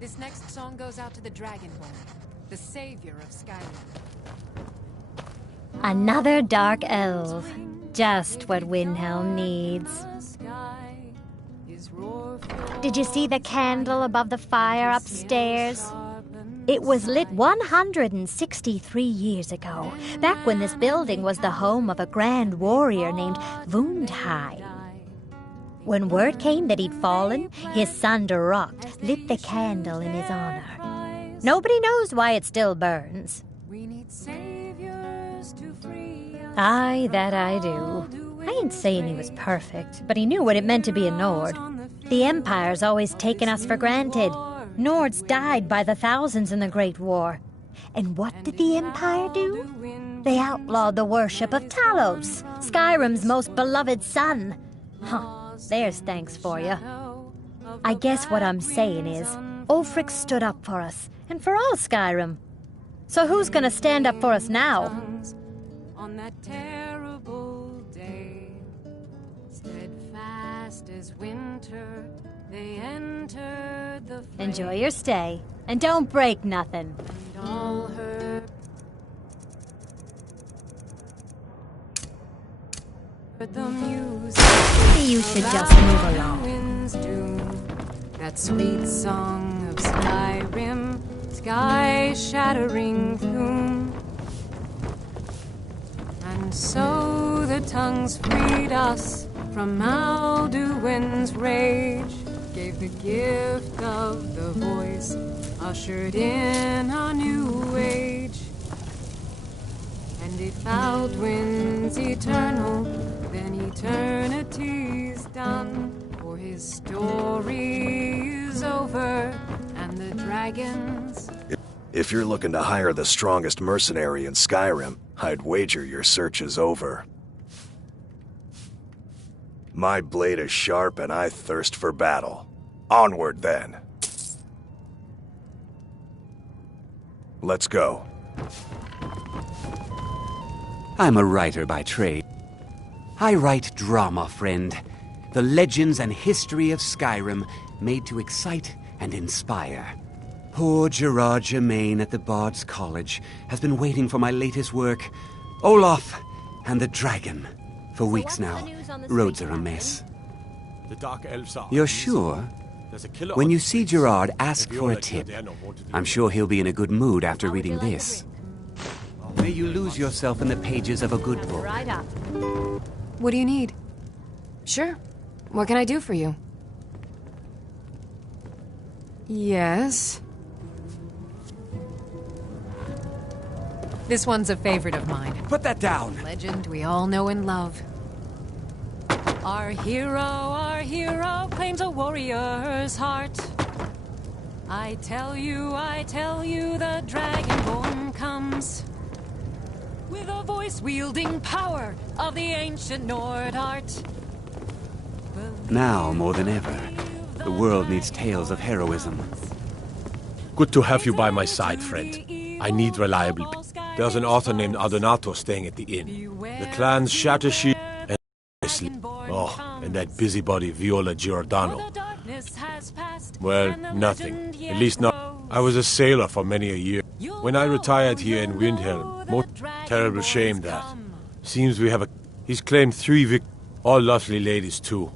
This next song goes out to the Dragonborn, the savior of Skyrim. Another dark elf. Just what Windhelm needs. Did you see the candle above the fire upstairs? It was lit 163 years ago, back when this building was the home of a grand warrior named Wundhai. When word came that he'd fallen, his son Durok lit the candle in his honor. Nobody knows why it still burns. Aye, that I do. I ain't saying he was perfect, but he knew what it meant to be a Nord. The Empire's always taken us for granted. Nords died by the thousands in the Great War. And what did the Empire do? They outlawed the worship of Talos, Skyrim's most beloved son. Huh. There's thanks for you. I guess what I'm saying is, Ulfric stood up for us, and for all Skyrim. So who's gonna stand up for us now? On that terrible day, steadfast as winter, they entered the fray. Enjoy your stay, and don't break nothing. And all heard the music. Maybe you should just move along. Winds doom, that sweet song of Skyrim, sky-shattering gloom. And so the tongues freed us from Alduin's rage, gave the gift of the voice, ushered in a new age. And if Alduin's eternal, then eternity's done, for his story is over, and the dragons... If you're looking to hire the strongest mercenary in Skyrim, I'd wager your search is over. My blade is sharp and I thirst for battle. Onward, then. Let's go. I'm a writer by trade. I write drama, friend. The legends and history of Skyrim made to excite and inspire. Poor Gerard Germain at the Bard's College has been waiting for my latest work, Olaf and the Dragon, for weeks now. Roads are a mess. The dark elves are. You're sure? There's a killer When on you the see streets. Gerard, ask And for a Viola tip. Giordano wanted to I'm do sure he'll be in a good mood after How would reading you like a this. drink? May you lose yourself in the pages of a good book. Right up. What do you need? Sure. What can I do for you? Yes. This one's a favorite of mine. Put that down! Legend we all know and love. Our hero claims a warrior's heart. I tell you, the Dragonborn comes. With a voice-wielding power of the ancient Nord art. Now, more than ever, the world needs tales of heroism. Good to have you by my side, friend. I need reliable people. There's an author named Adonato staying at the inn. The clan's Shattershield and Oh, and that busybody Viola Giordano. Well, nothing. At least not. I was a sailor for many a year. When I retired here in Windhelm, more terrible shame that. Seems we have a... He's claimed 3 victims, all lovely ladies too.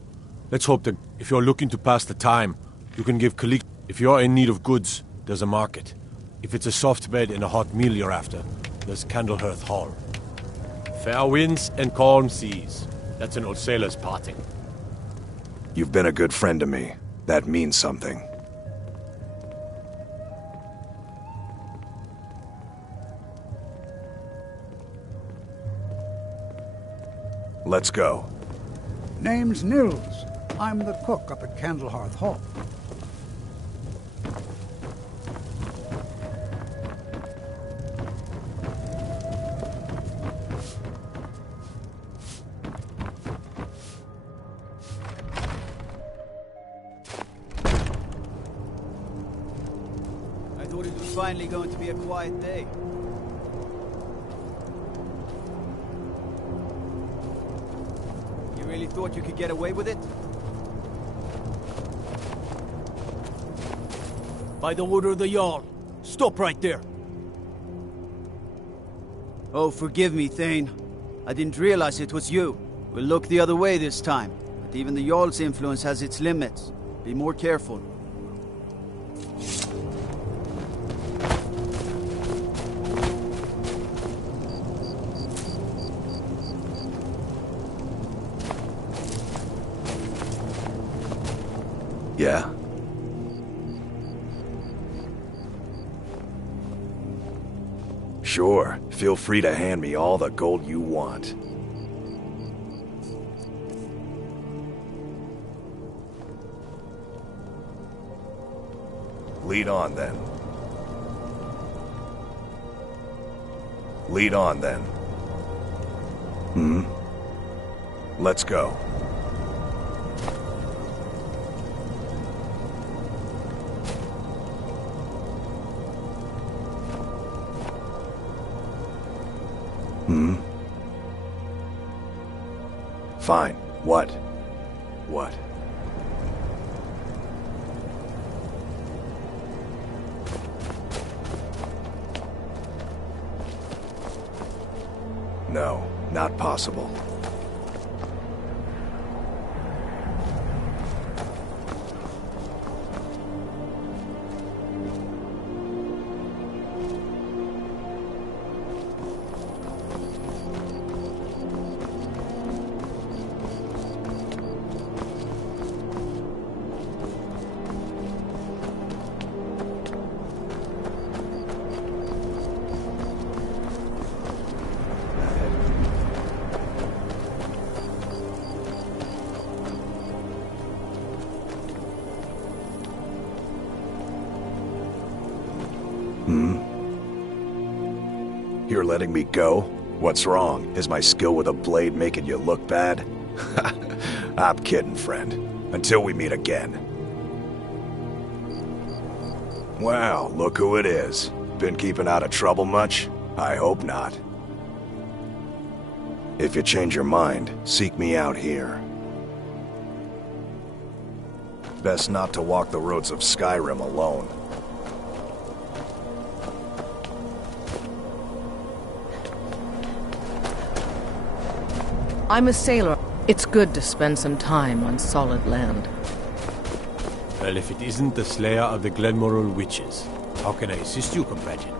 Let's hope that if you're looking to pass the time, you can give Kalik... If you're in need of goods, there's a market. If it's a soft bed and a hot meal you're after, there's Candlehearth Hall. Fair winds and calm seas. That's an old sailor's parting. You've been a good friend to me. That means something. Let's go. Name's Nils. I'm the cook up at Candlehearth Hall. I thought it was finally going to be a quiet day. You really thought you could get away with it? By the order of the Jarl. Stop right there. Oh, forgive me, Thane. I didn't realize it was you. We'll look the other way this time. But even the Jarl's influence has its limits. Be more careful. Yeah? Sure. Feel free to hand me all the gold you want. Lead on, then. Lead on, then. Let's go. Fine. What? What? No, not possible. You're letting me go? What's wrong? Is my skill with a blade making you look bad? I'm kidding, friend. Until we meet again. Wow, look who it is. Been keeping out of trouble much? I hope not. If you change your mind, seek me out here. Best not to walk the roads of Skyrim alone. I'm a sailor. It's good to spend some time on solid land. Well, if it isn't the slayer of the Glenmoral witches, how can I assist you, companion?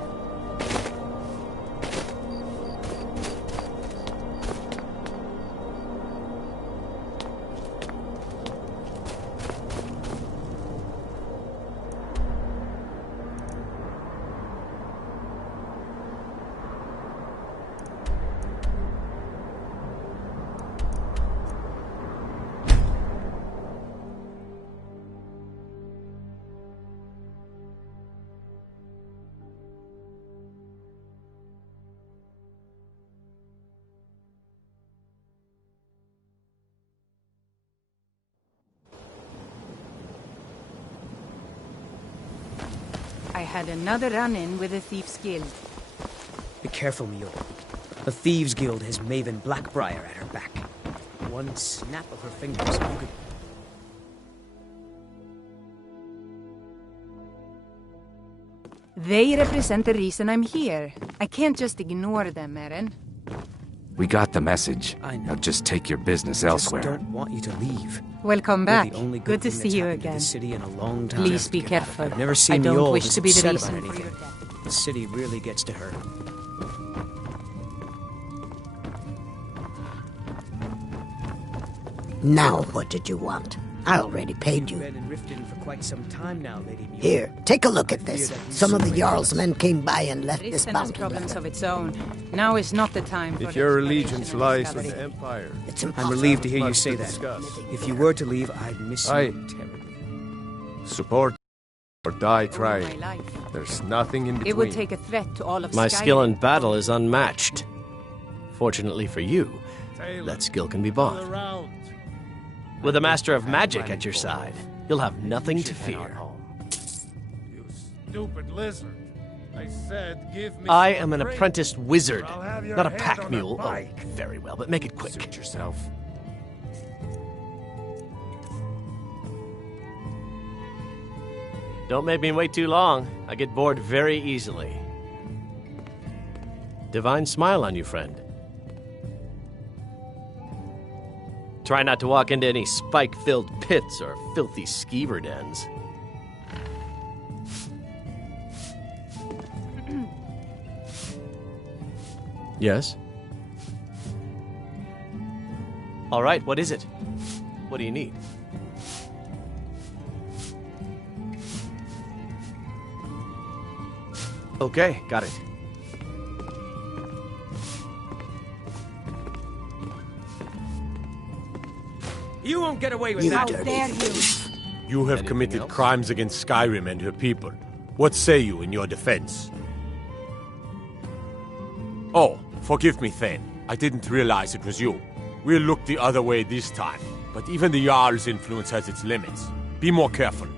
I had another run-in with the Thieves' Guild. Be careful, Mule. The Thieves' Guild has Maven Blackbriar at her back. One snap of her fingers, and you could... They represent the reason I'm here. I can't just ignore them, Eren. We got the message. I know. Now just take your business I elsewhere. just don't want you to leave. Welcome You're back. the only Good to thing see that's you happened to again. the city in a long time. Please be careful. I've never I seen don't Mule wish this to be the upset reason about for your anything. death. The city really gets to her. Now what did you want? I already paid you. You've been in Riften for quite some time now, Lady Mule. Here, take a look at this. Some of the Jarl's men came by and left this Riften has bounty problems letter. of its own. Now is not the time for If your exploration allegiance and lies with discovery. the Empire, It's I'm impossible. relieved to hear you much say to that. discuss. If you were to leave, I'd miss Aye. you terribly. support or die All trying. my life. There's nothing in between. It would take a threat to all of My Skyrim. skill in battle is unmatched. Fortunately for you, that skill can be bought. With a master of magic at your side, you'll have nothing to fear. You stupid lizard. I said give me I some am an drink. apprenticed wizard, I'll have your not a head pack on mule. Oh, pike. very well, but make it quick. Suit yourself. Don't make me wait too long. I get bored very easily. Divine smile on you, friend. Try not to walk into any spike-filled pits or filthy skeever dens. Yes? All right, what is it? What do you need? Okay, got it. You won't get away with You that. dirty dare you? thief. You have Anything committed else? crimes against Skyrim and her people. What say you in your defense? Oh, forgive me, Thane. I didn't realize it was you. We'll look the other way this time. But even the Jarl's influence has its limits. Be more careful.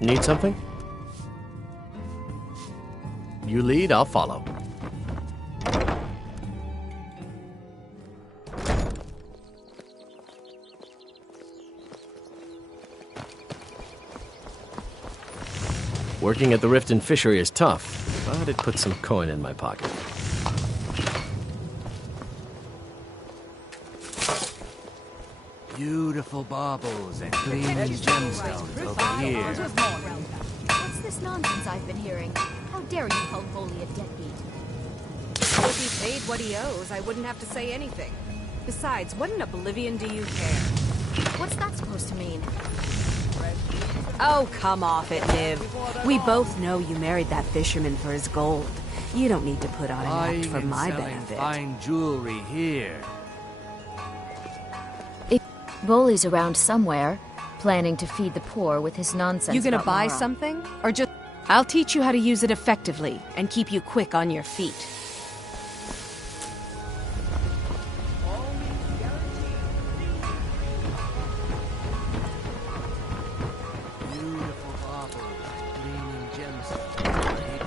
Need something? You lead, I'll follow. Working at the Riften fishery is tough, but it puts some coin in my pocket. Beautiful baubles and gleaming gemstones over here. What's this nonsense I've been hearing? How dare you call Foley a deadbeat? If he paid what he owes, I wouldn't have to say anything. Besides, what in oblivion do you care? What's that supposed to mean? Oh, come off it, Niv. We both know you married that fisherman for his gold. You don't need to put on an act for my benefit. Fine jewelry here. Boley's around somewhere, planning to feed the poor with his nonsense. You gonna about buy Mara. something? Or just... I'll teach you how to use it effectively and keep you quick on your feet. Beautiful baubles, gleaming gemstones over here.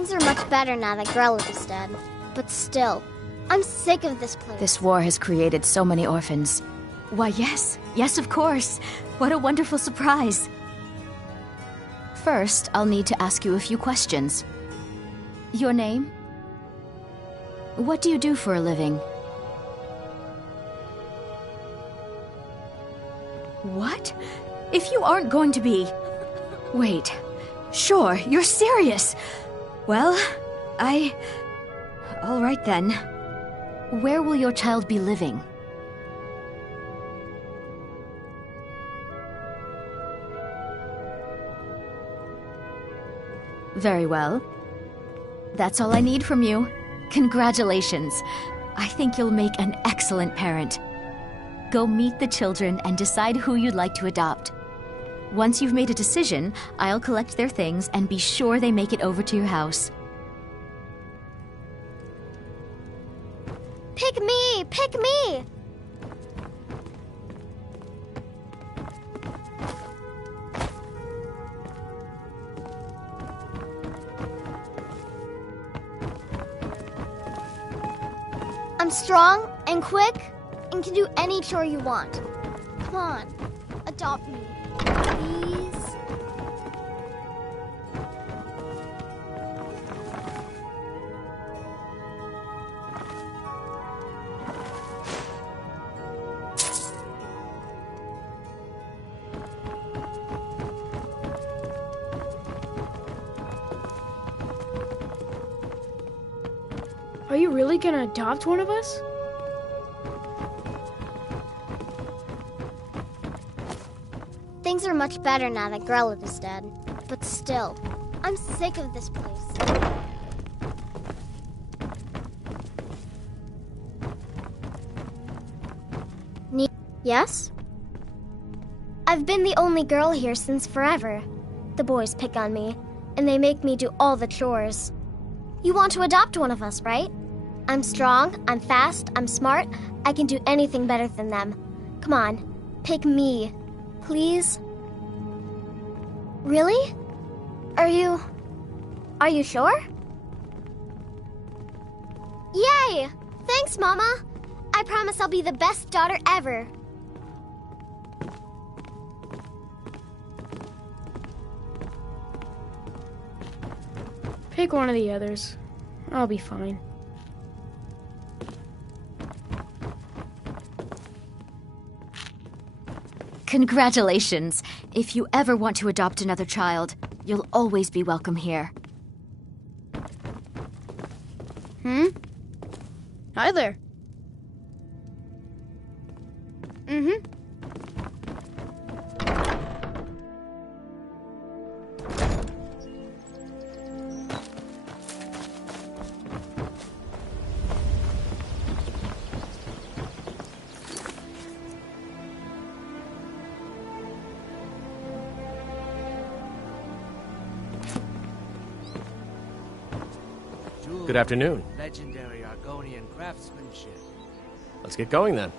Things are much better now that Grella is dead. But still, I'm sick of this place. This war has created so many orphans. Why, yes. Yes, of course. What a wonderful surprise. First, I'll need to ask you a few questions. Your name? What do you do for a living? What? If you aren't going to be... Wait. Sure, you're serious. Well, all right then. Where will your child be living? Very well. That's all I need from you. Congratulations. I think you'll make an excellent parent. Go meet the children and decide who you'd like to adopt. Once you've made a decision, I'll collect their things and be sure they make it over to your house. Pick me! Pick me! I'm strong and quick and can do any chore you want. Come on, adopt me, please. Are you really gonna adopt one of us? Things are much better now that Grella is dead. But still, I'm sick of this place. Yes? I've been the only girl here since forever. The boys pick on me, and they make me do all the chores. You want to adopt one of us, right? I'm strong, I'm fast, I'm smart. I can do anything better than them. Come on, pick me, please. Really? Are you sure? Yay! Thanks, Mama. I promise I'll be the best daughter ever. Pick one of the others. I'll be fine. Congratulations. If you ever want to adopt another child, you'll always be welcome here. Hi there. Good afternoon. Legendary Argonian craftsmanship. Let's get going then.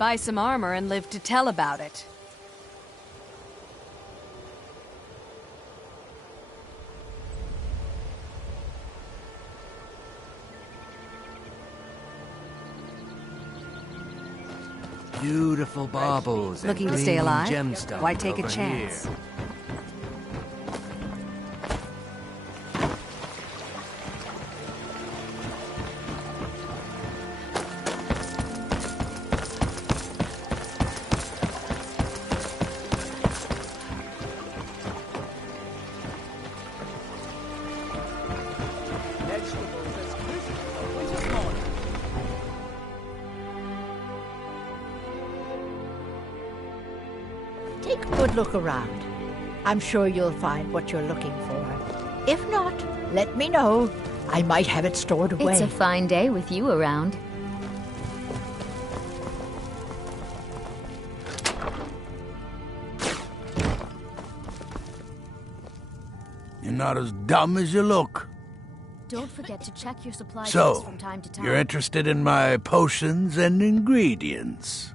Buy some armor and live to tell about it. Beautiful baubles. Looking and to stay gleaming alive? gemstones Why take a over chance? here. Take a good look around. I'm sure you'll find what you're looking for. If not, let me know. I might have it stored away. It's a fine day with you around. You're not as dumb as you look. Don't forget to check your supply chest So, from time to time. you're interested in my potions and ingredients.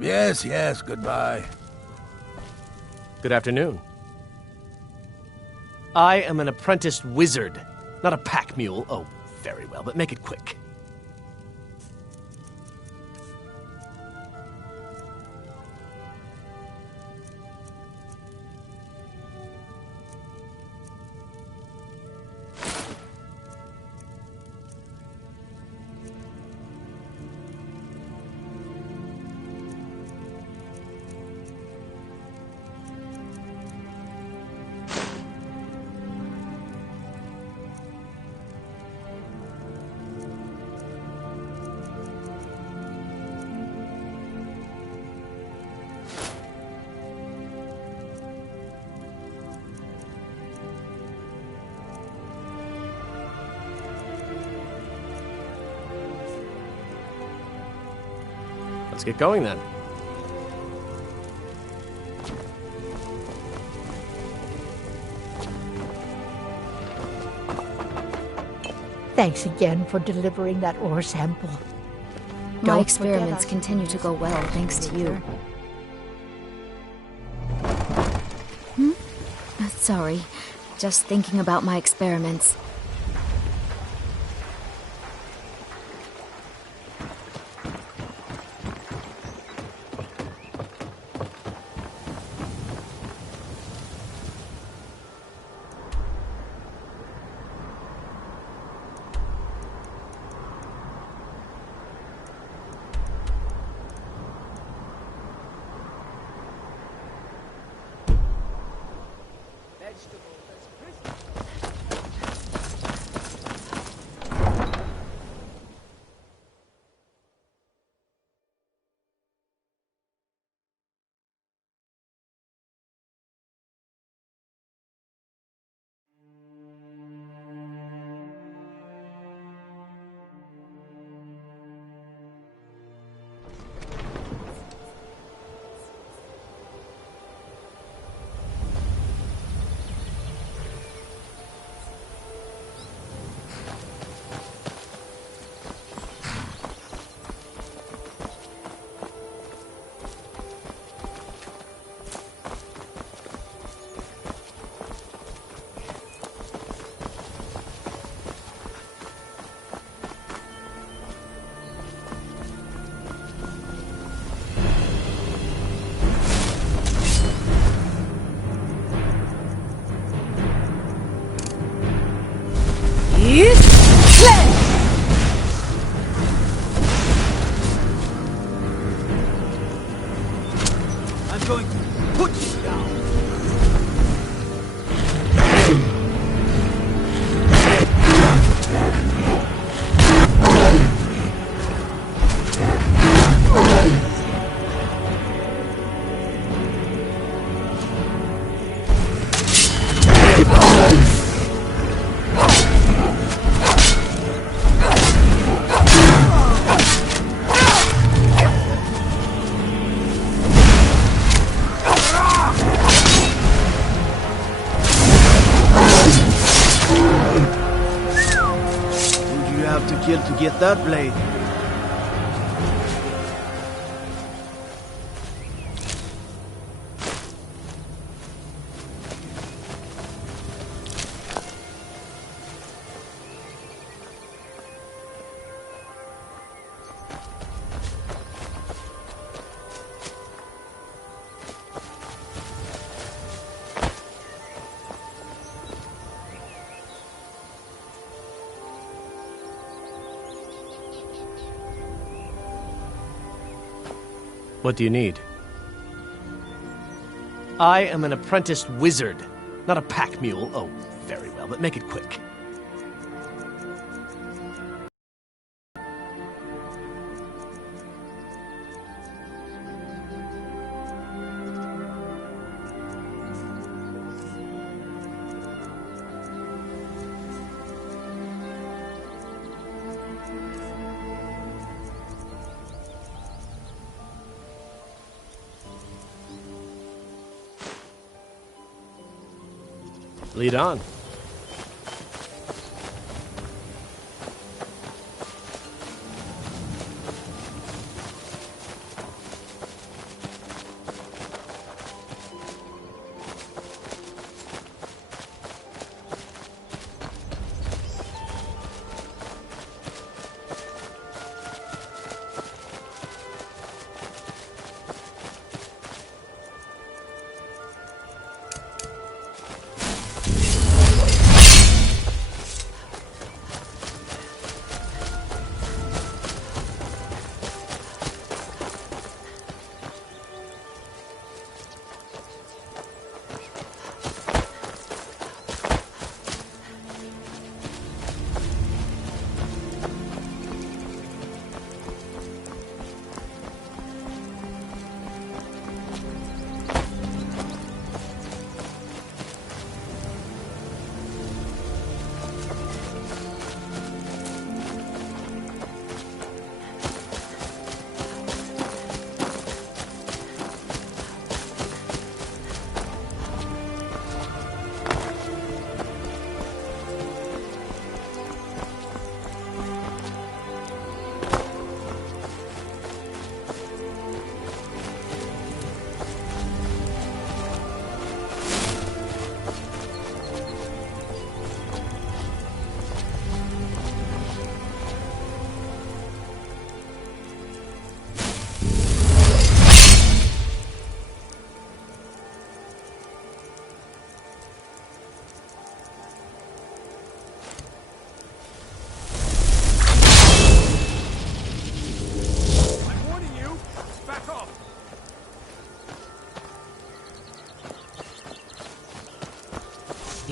Yes, goodbye. Good afternoon. I am an apprenticed wizard, not a pack mule. Oh, very well, but make it quick. Let's get going then. Thanks again for delivering that ore sample. My Don't experiments forget continue to go well thanks to you. Sorry, just thinking about my experiments. going to put you down. To get that blade. What do you need? I am an apprenticed wizard, not a pack mule. Oh, very well, but make it quick. Lead on.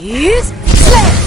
Yes! Slam!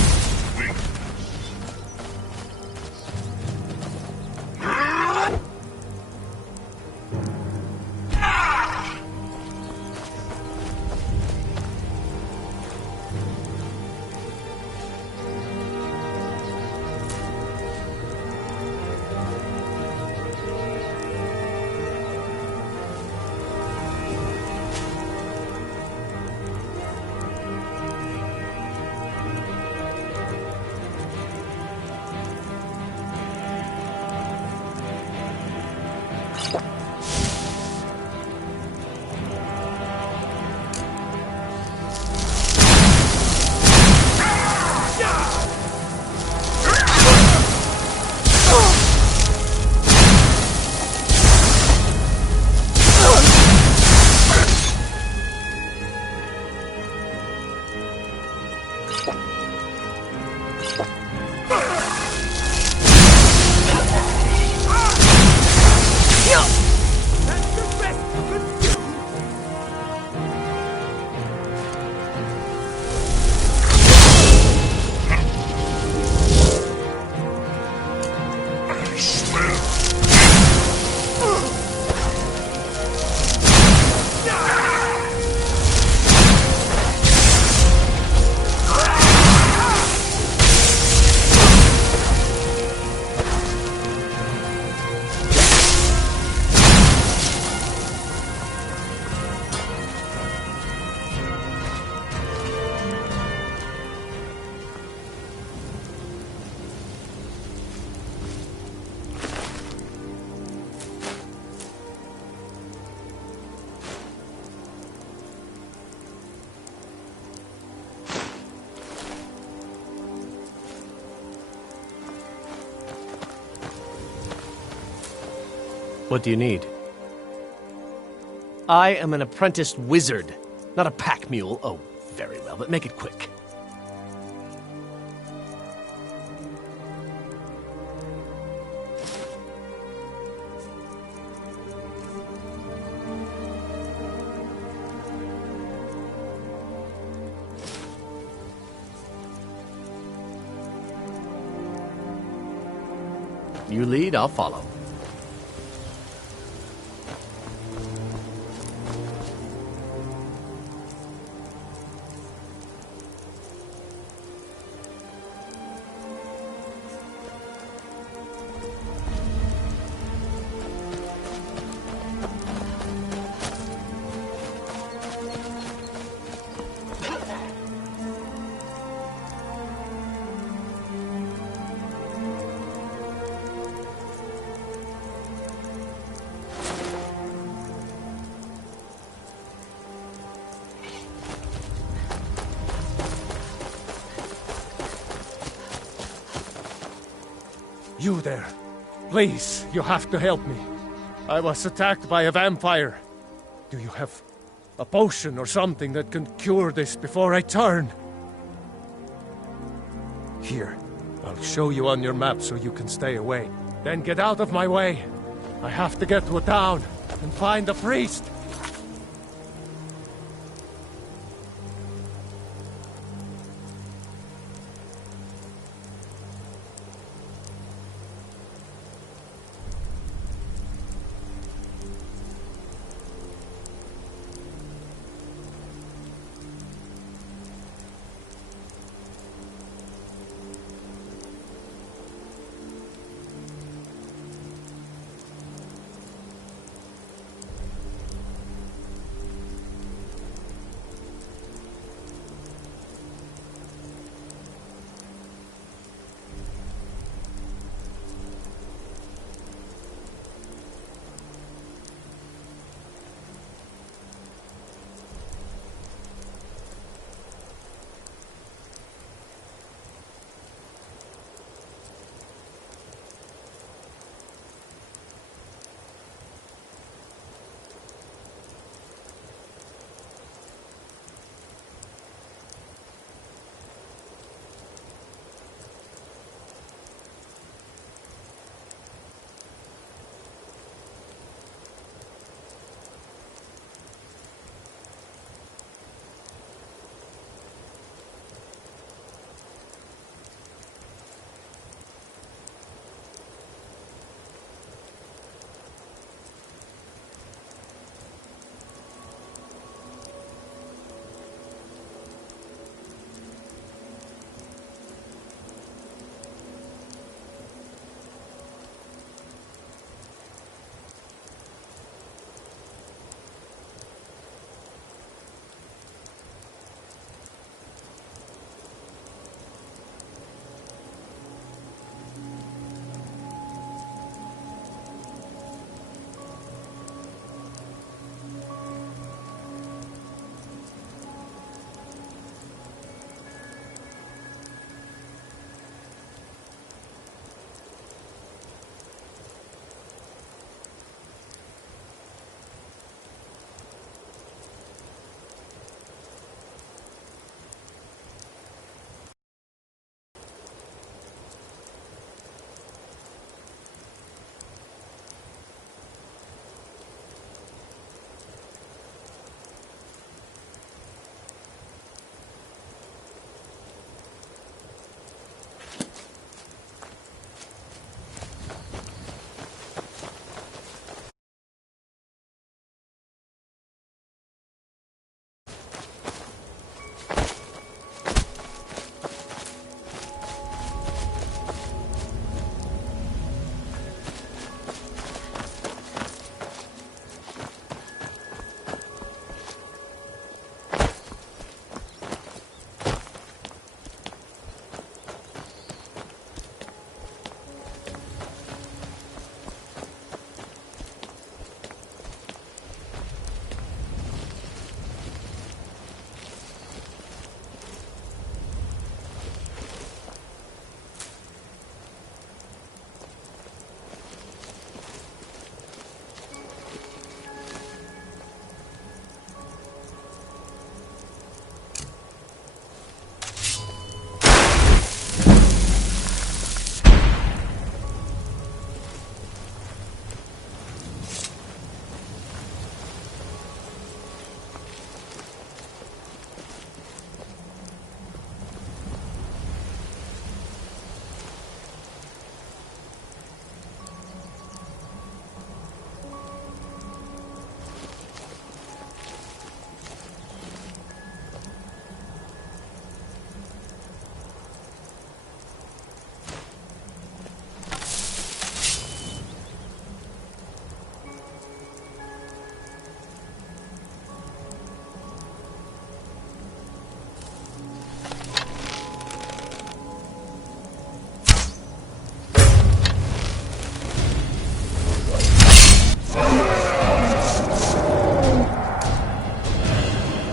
What do you need? I am an apprenticed wizard, not a pack mule. Oh, very well, but make it quick. You lead, I'll follow. You there. Please, you have to help me. I was attacked by a vampire. Do you have a potion or something that can cure this before I turn? Here, I'll show you on your map so you can stay away. Then get out of my way. I have to get to a town and find the priest.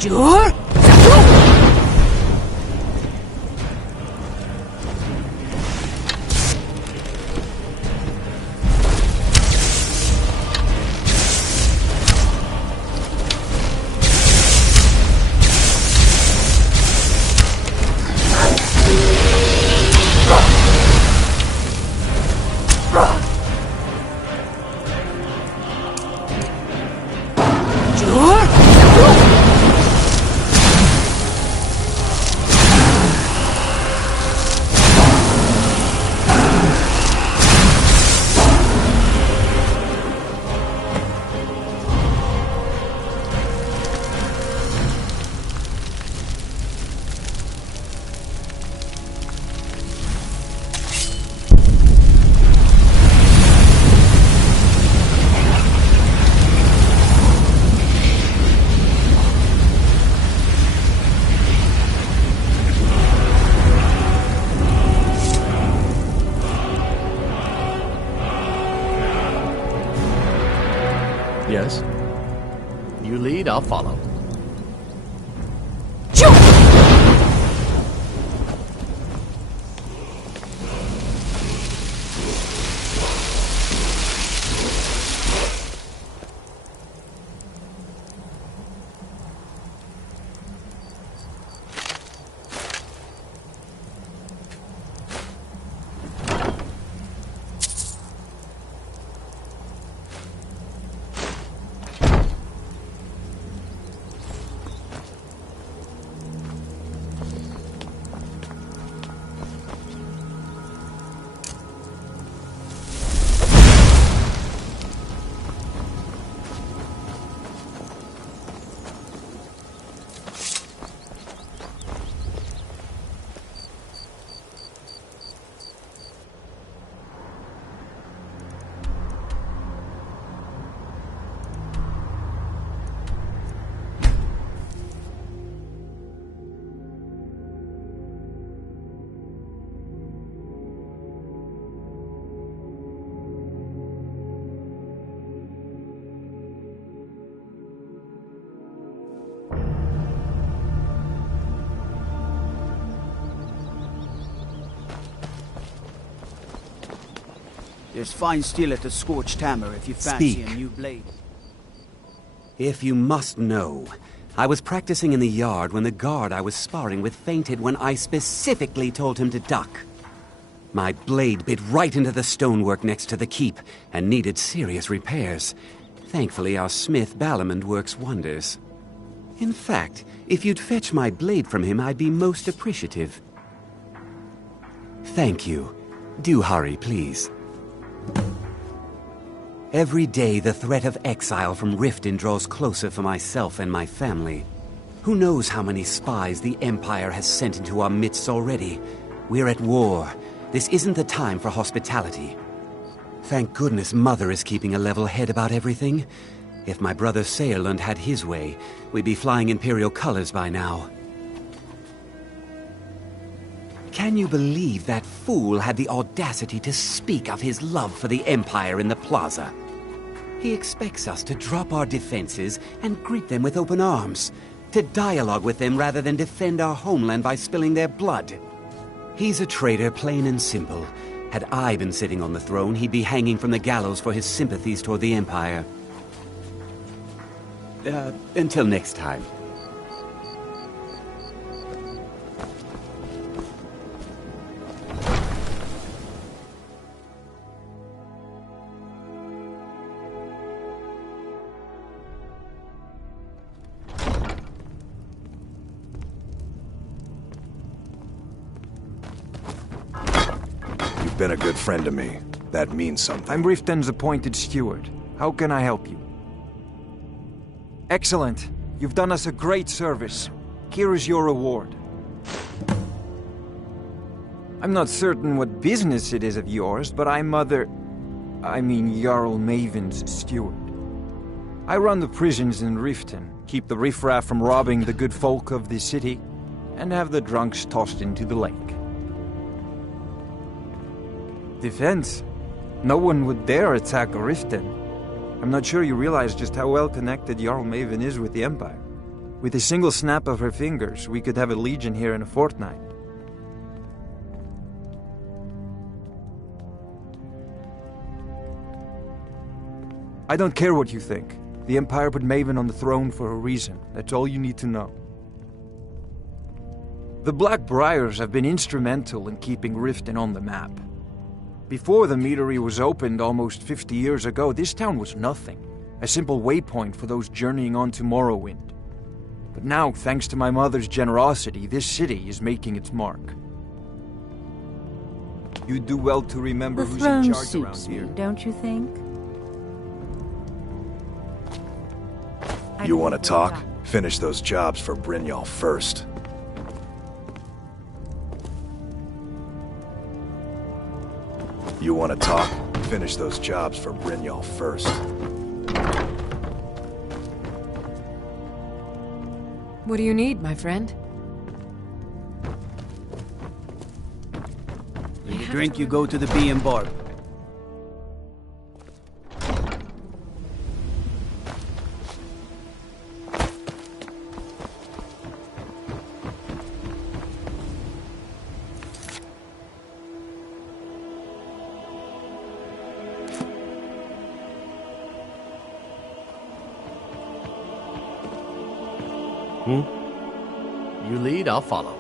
Sure? Yes? You lead, I'll follow. There's fine steel at the Scorched Hammer if you fancy Speak. a new blade. If you must know, I was practicing in the yard when the guard I was sparring with fainted when I specifically told him to duck. My blade bit right into the stonework next to the keep and needed serious repairs. Thankfully, our smith Balamond works wonders. In fact, if you'd fetch my blade from him, I'd be most appreciative. Thank you. Do hurry, please. Every day, the threat of exile from Riften draws closer for myself and my family. Who knows how many spies the Empire has sent into our midst already? We're at war. This isn't the time for hospitality. Thank goodness Mother is keeping a level head about everything. If my brother Saerlund had his way, we'd be flying Imperial colors by now. Can you believe that fool had the audacity to speak of his love for the Empire in the plaza? He expects us to drop our defenses and greet them with open arms, to dialogue with them rather than defend our homeland by spilling their blood. He's a traitor, plain and simple. Had I been sitting on the throne, he'd be hanging from the gallows for his sympathies toward the Empire. Until next time. You've been a good friend to me. That means something. I'm Riften's appointed steward. How can I help you? Excellent. You've done us a great service. Here is your reward. I'm not certain what business it is of yours, but I'm Jarl Maven's steward. I run the prisons in Riften, keep the riffraff from robbing the good folk of the city, and have the drunks tossed into the lake. Defense? No one would dare attack Riften. I'm not sure you realize just how well connected Jarl Maven is with the Empire. With a single snap of her fingers, we could have a legion here in a fortnight. I don't care what you think. The Empire put Maven on the throne for a reason. That's all you need to know. The Black Briars have been instrumental in keeping Riften on the map. Before the meadery was opened almost 50 years ago, this town was nothing. A simple waypoint for those journeying on to Morrowind. But now, thanks to my mother's generosity, this city is making its mark. You do well to remember who's in charge around here. Don't you think? You want to talk? Finish those jobs for Brynjol first. You want to talk? Finish those jobs for Brynjol first. What do you need, my friend? Need a drink, you go to the Bee and Barb. You lead, I'll follow.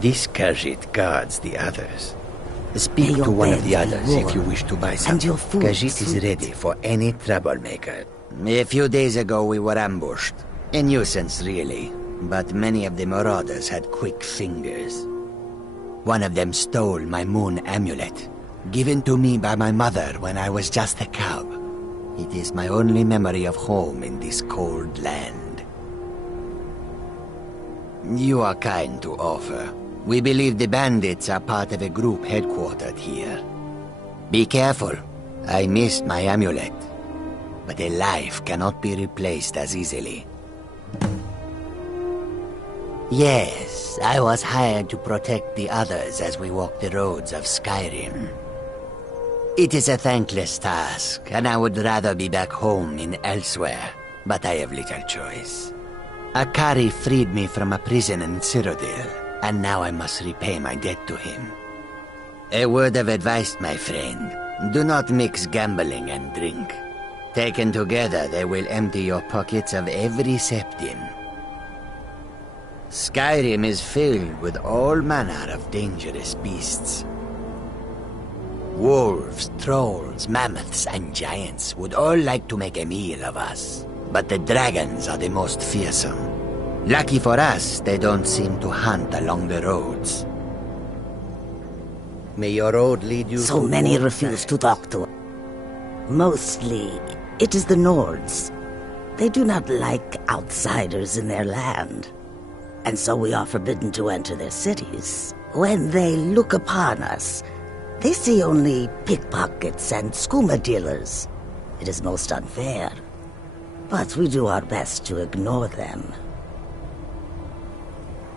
This Khajiit guards the others. Speak to one of the others if you wish to buy something. Khajiit is ready for any troublemaker. A few days ago we were ambushed. A nuisance, really. But many of the marauders had quick fingers. One of them stole my moon amulet, given to me by my mother when I was just a cub. It is my only memory of home in this cold land. You are kind to offer. We believe the bandits are part of a group headquartered here. Be careful. I missed my amulet. But a life cannot be replaced as easily. Yes, I was hired to protect the others as we walk the roads of Skyrim. It is a thankless task, and I would rather be back home in elsewhere, but I have little choice. Akari freed me from a prison in Cyrodiil, and now I must repay my debt to him. A word of advice, my friend. Do not mix gambling and drink. Taken together, they will empty your pockets of every septim. Skyrim is filled with all manner of dangerous beasts. Wolves, trolls, mammoths, and giants would all like to make a meal of us. But the dragons are the most fearsome. Lucky for us, they don't seem to hunt along the roads. May your road lead you So to many more refuse to talk to us. Mostly, it is the Nords. They do not like outsiders in their land. And so we are forbidden to enter their cities. When they look upon us, they see only pickpockets and skooma dealers. It is most unfair. But we do our best to ignore them.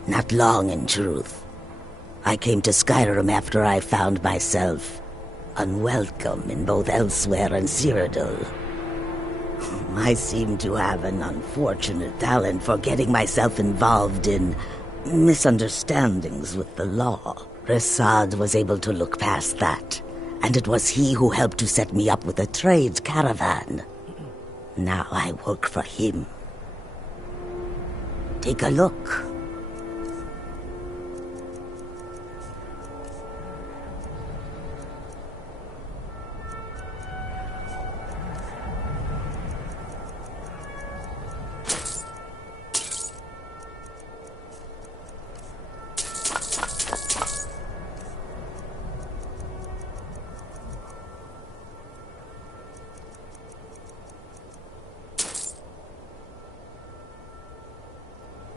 Not long, in truth. I came to Skyrim after I found myself unwelcome in both Elsewhere and Cyrodiil. I seem to have an unfortunate talent for getting myself involved in misunderstandings with the law. Resad was able to look past that, and it was he who helped to set me up with a trade caravan. Now I work for him. Take a look.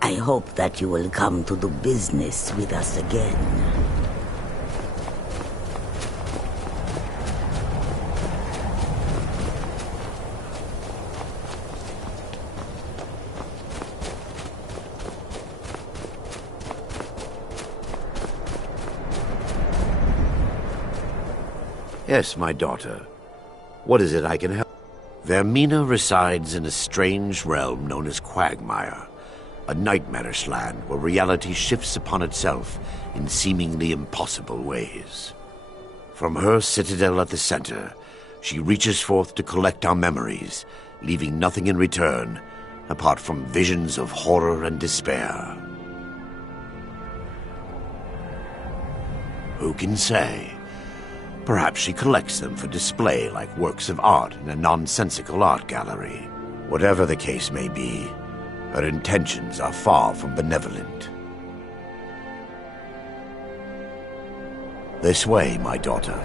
I hope that you will come to do business with us again. Yes, my daughter. What is it I can help? Vermina resides in a strange realm known as Quagmire. A nightmarish land where reality shifts upon itself in seemingly impossible ways. From her citadel at the center, she reaches forth to collect our memories, leaving nothing in return apart from visions of horror and despair. Who can say? Perhaps she collects them for display like works of art in a nonsensical art gallery. Whatever the case may be, her intentions are far from benevolent. This way, my daughter.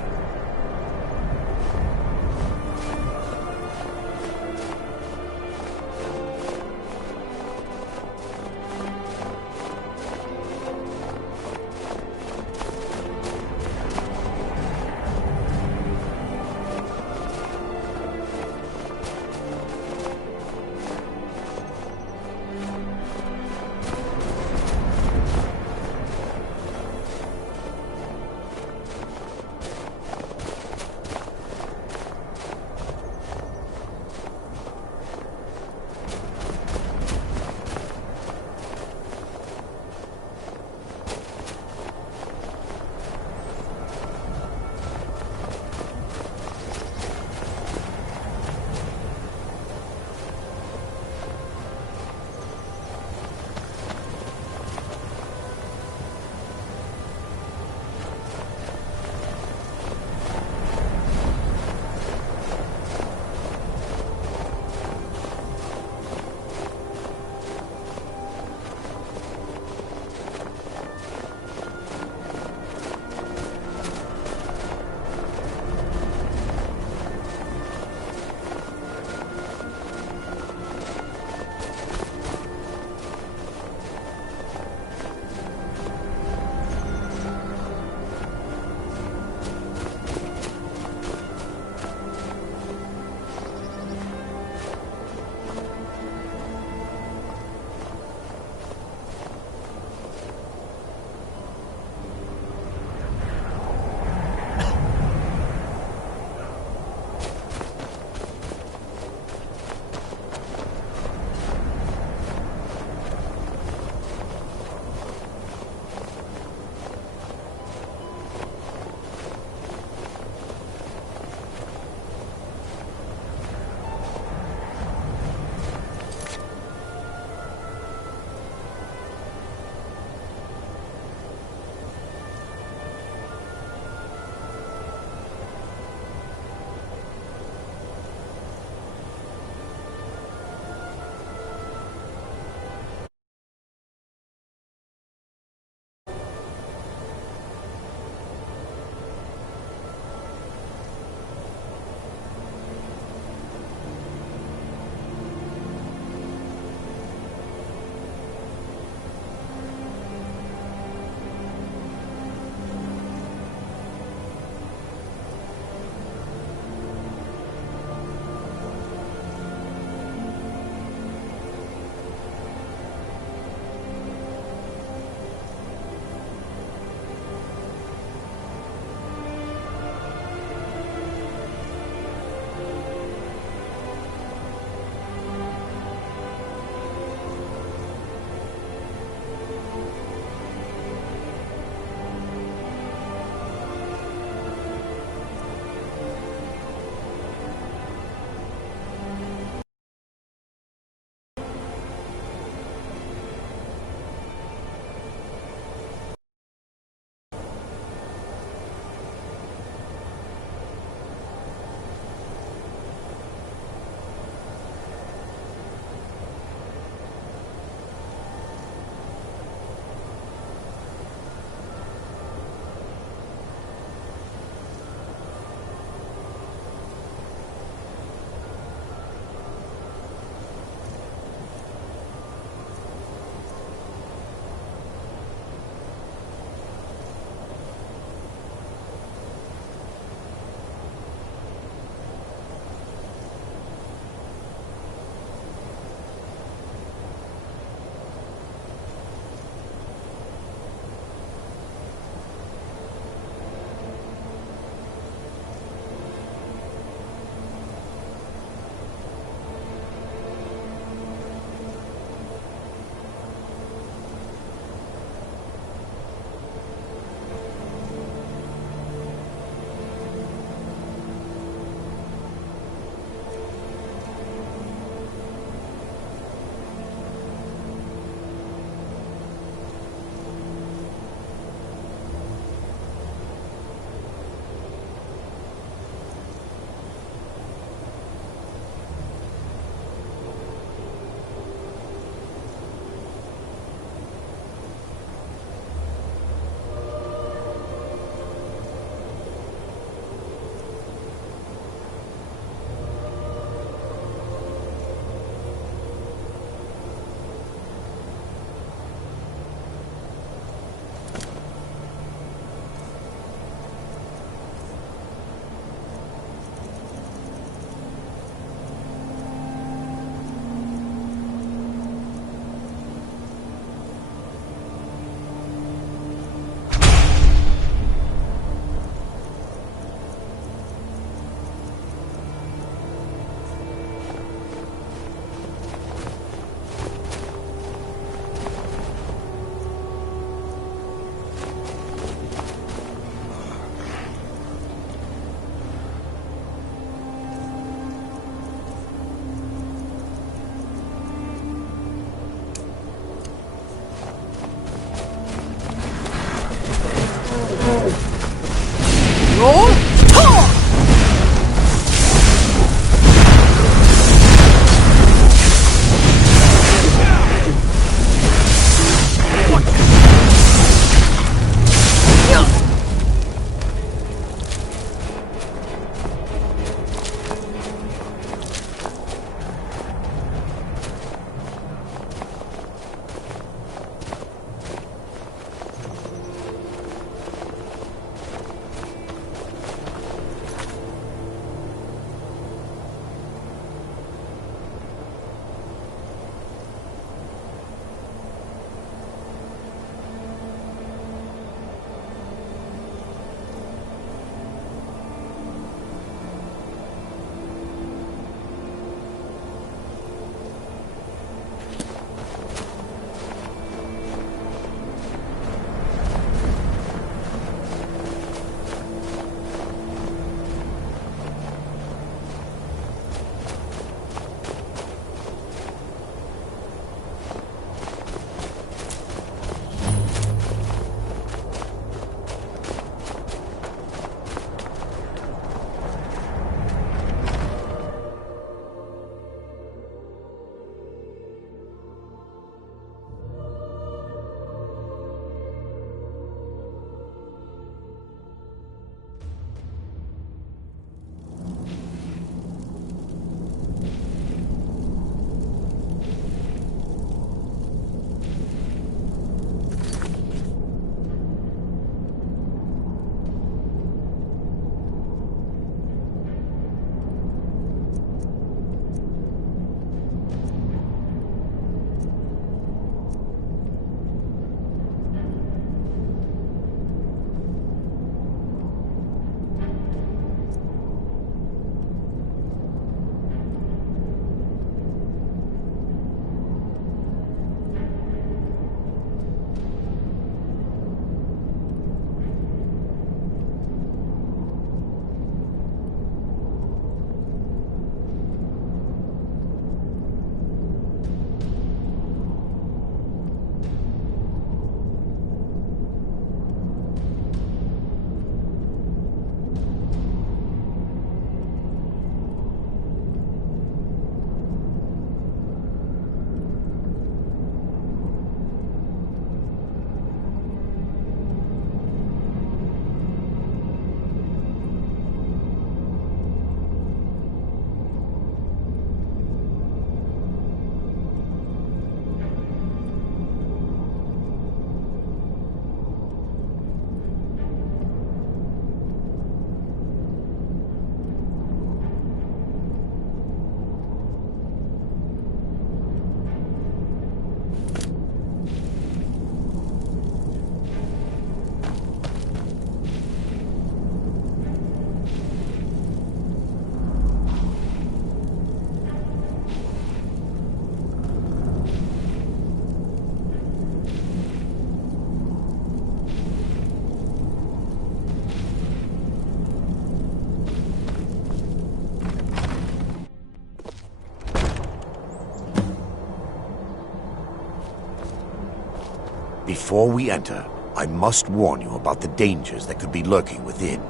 Before we enter, I must warn you about the dangers that could be lurking within.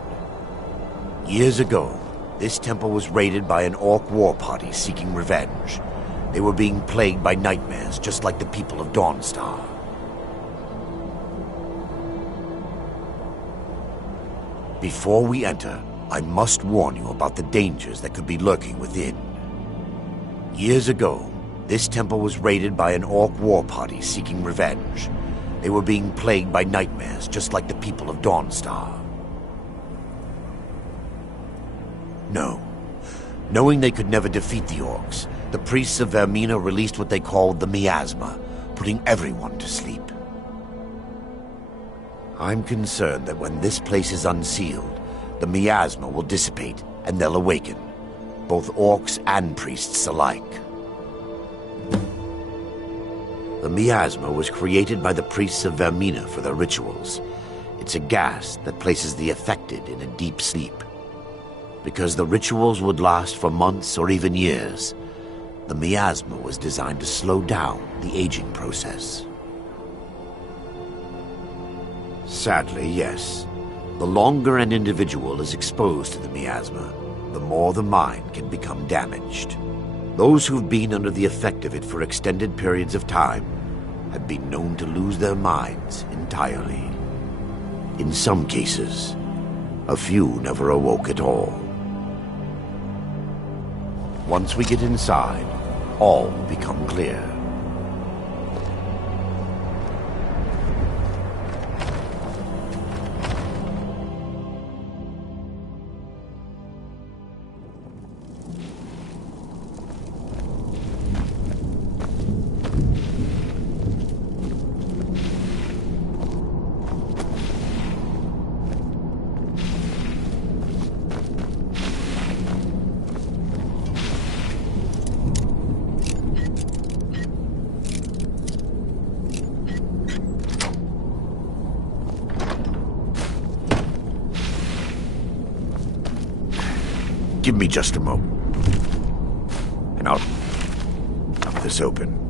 Years ago, this temple was raided by an orc war party seeking revenge. They were being plagued by nightmares, just like the people of Dawnstar. Before we enter, I must warn you about the dangers that could be lurking within. Years ago, this temple was raided by an orc war party seeking revenge. They were being plagued by nightmares, just like the people of Dawnstar. No. Knowing they could never defeat the orcs, the priests of Vermina released what they called the miasma, putting everyone to sleep. I'm concerned that when this place is unsealed, the miasma will dissipate and they'll awaken, both orcs and priests alike. The miasma was created by the priests of Vermina for their rituals. It's a gas that places the affected in a deep sleep. Because the rituals would last for months or even years, the miasma was designed to slow down the aging process. Sadly, yes. The longer an individual is exposed to the miasma, the more the mind can become damaged. Those who've been under the effect of it for extended periods of time have been known to lose their minds entirely. In some cases, a few never awoke at all. Once we get inside, all will become clear. Give me just a moment, and I'll have this open.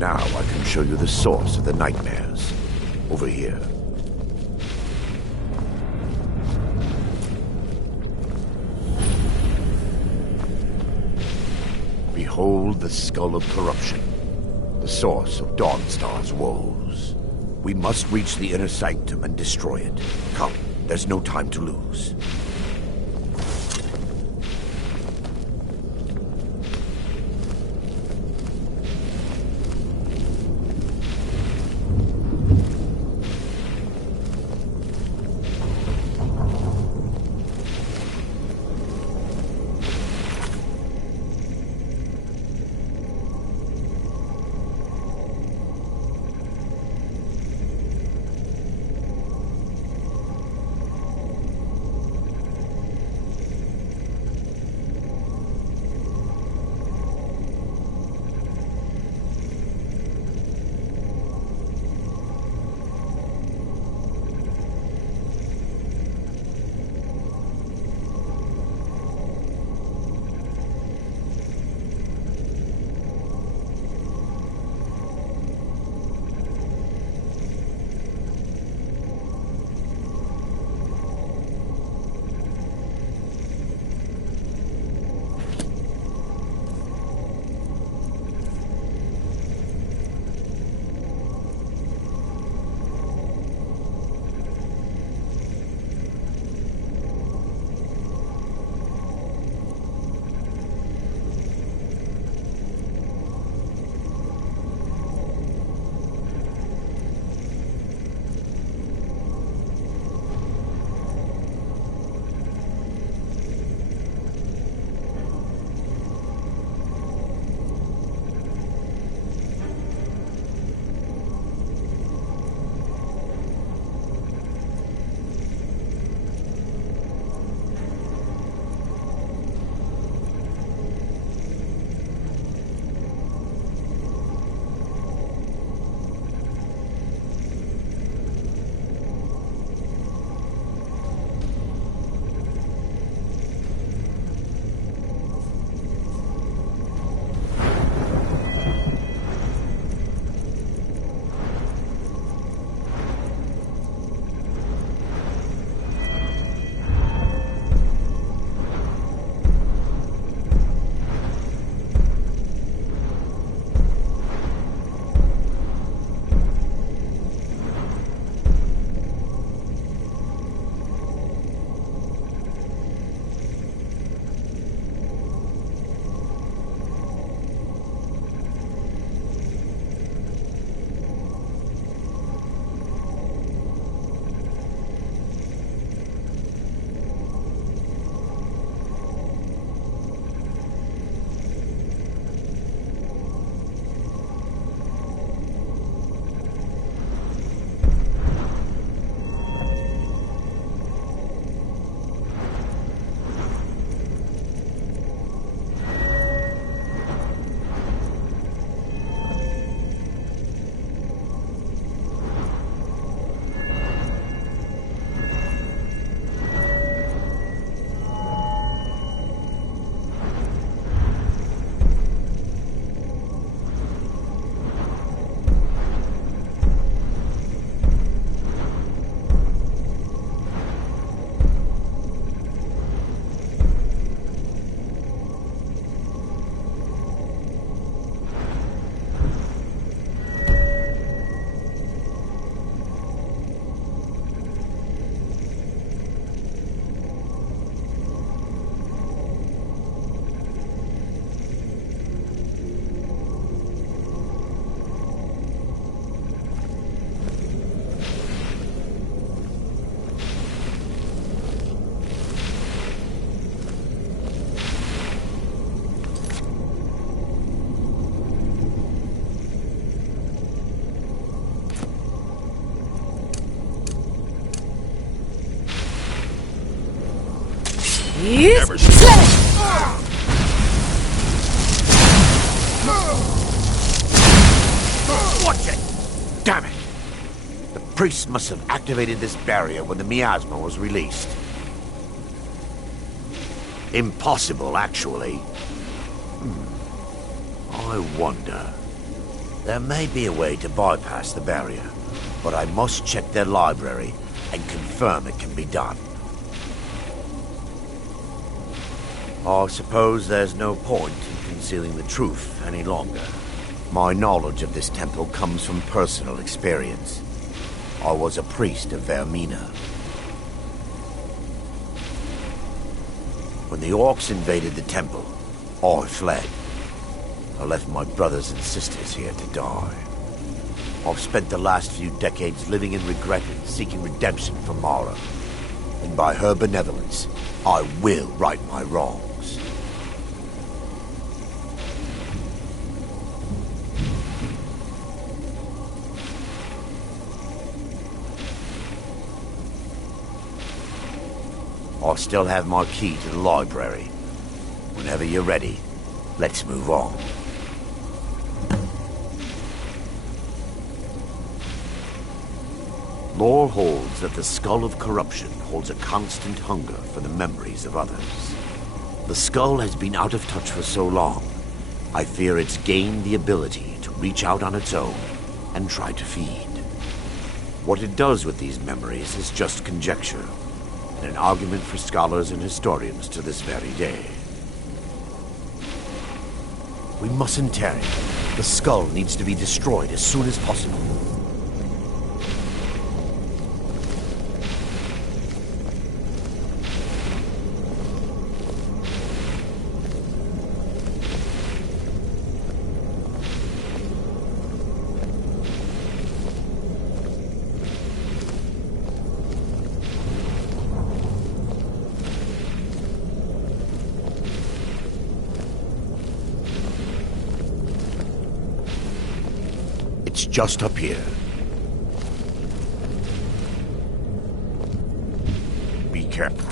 Now I can show you the source of the nightmares. Over here. Behold the skull of corruption, the source of Dawnstar's woes. We must reach the inner sanctum and destroy it. Come, there's no time to lose. Never Watch it! Damn it! The priest must have activated this barrier when the miasma was released. Impossible, actually. I wonder. There may be a way to bypass the barrier, but I must check their library and confirm it can be done. I suppose there's no point in concealing the truth any longer. My knowledge of this temple comes from personal experience. I was a priest of Vermina. When the orcs invaded the temple, I fled. I left my brothers and sisters here to die. I've spent the last few decades living in regret and seeking redemption from Mara. And by her benevolence, I will right my wrongs. I still have my key to the library. Whenever you're ready, let's move on. Lore holds that the Skull of Corruption holds a constant hunger for the memories of others. The skull has been out of touch for so long, I fear it's gained the ability to reach out on its own and try to feed. What it does with these memories is just conjecture, and an argument for scholars and historians to this very day. We mustn't tarry. The skull needs to be destroyed as soon as possible. It's just up here. Be careful.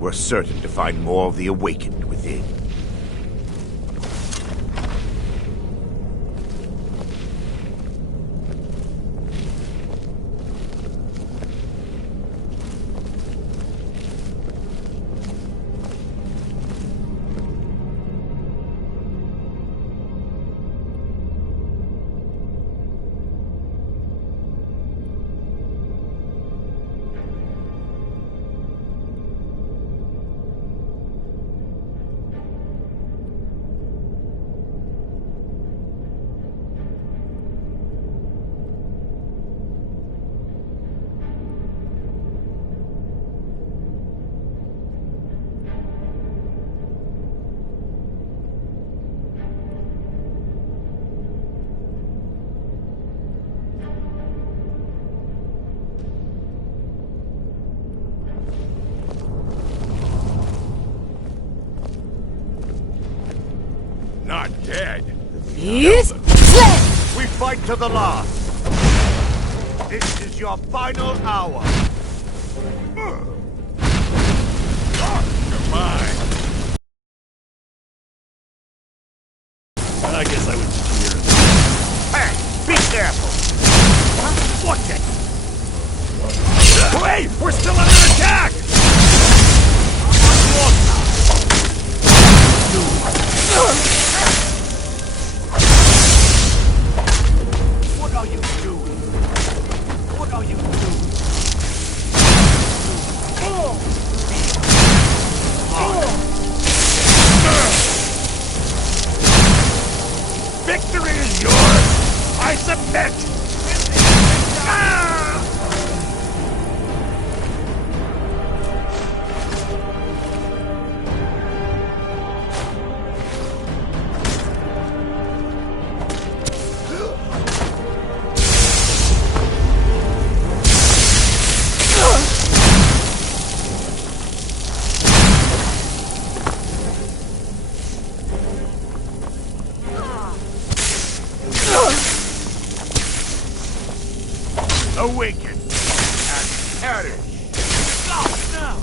We're certain to find more of the awakened within. not dead. Yes. We fight to the last. This is your final hour. Goodbye. I guess I would cheer. Hey, be careful. Watch it. Wait, we're still under attack. What are you doing? What are you doing? Victory is yours! I submit! the wicked and perish. Stop now!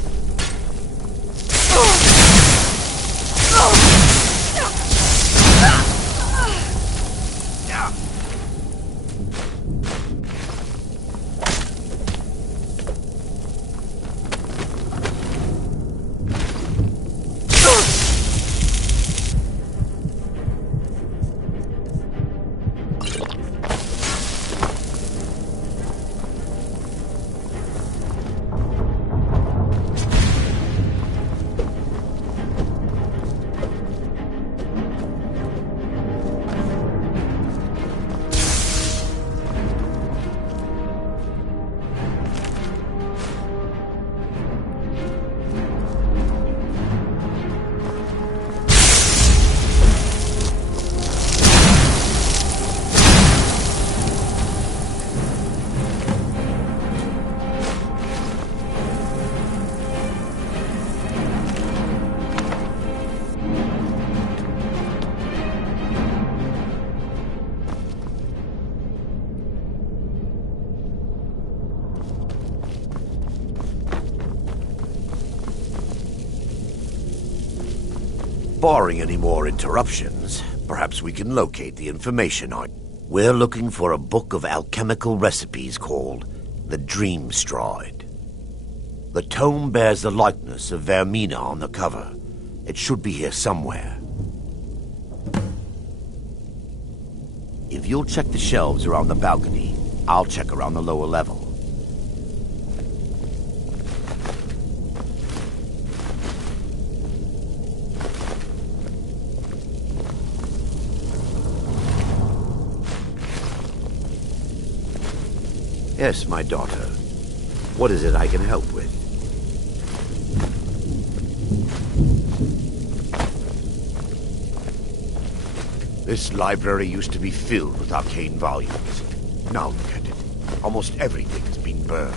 Barring any more interruptions, perhaps we can locate the information on. We're looking for a book of alchemical recipes called the Dream Stride. The tome bears the likeness of Vermina on the cover. It should be here somewhere. If you'll check the shelves around the balcony, I'll check around the lower level. Yes, my daughter. What is it I can help with? This library used to be filled with arcane volumes. Now look at it. Almost everything has been burned.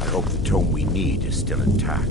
I hope the tome we need is still intact.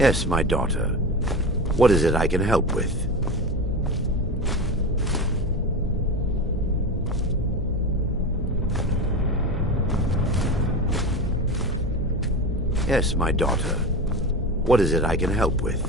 Yes, my daughter. What is it I can help with? Yes, my daughter. What is it I can help with?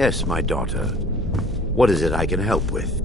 Yes, my daughter. What is it I can help with?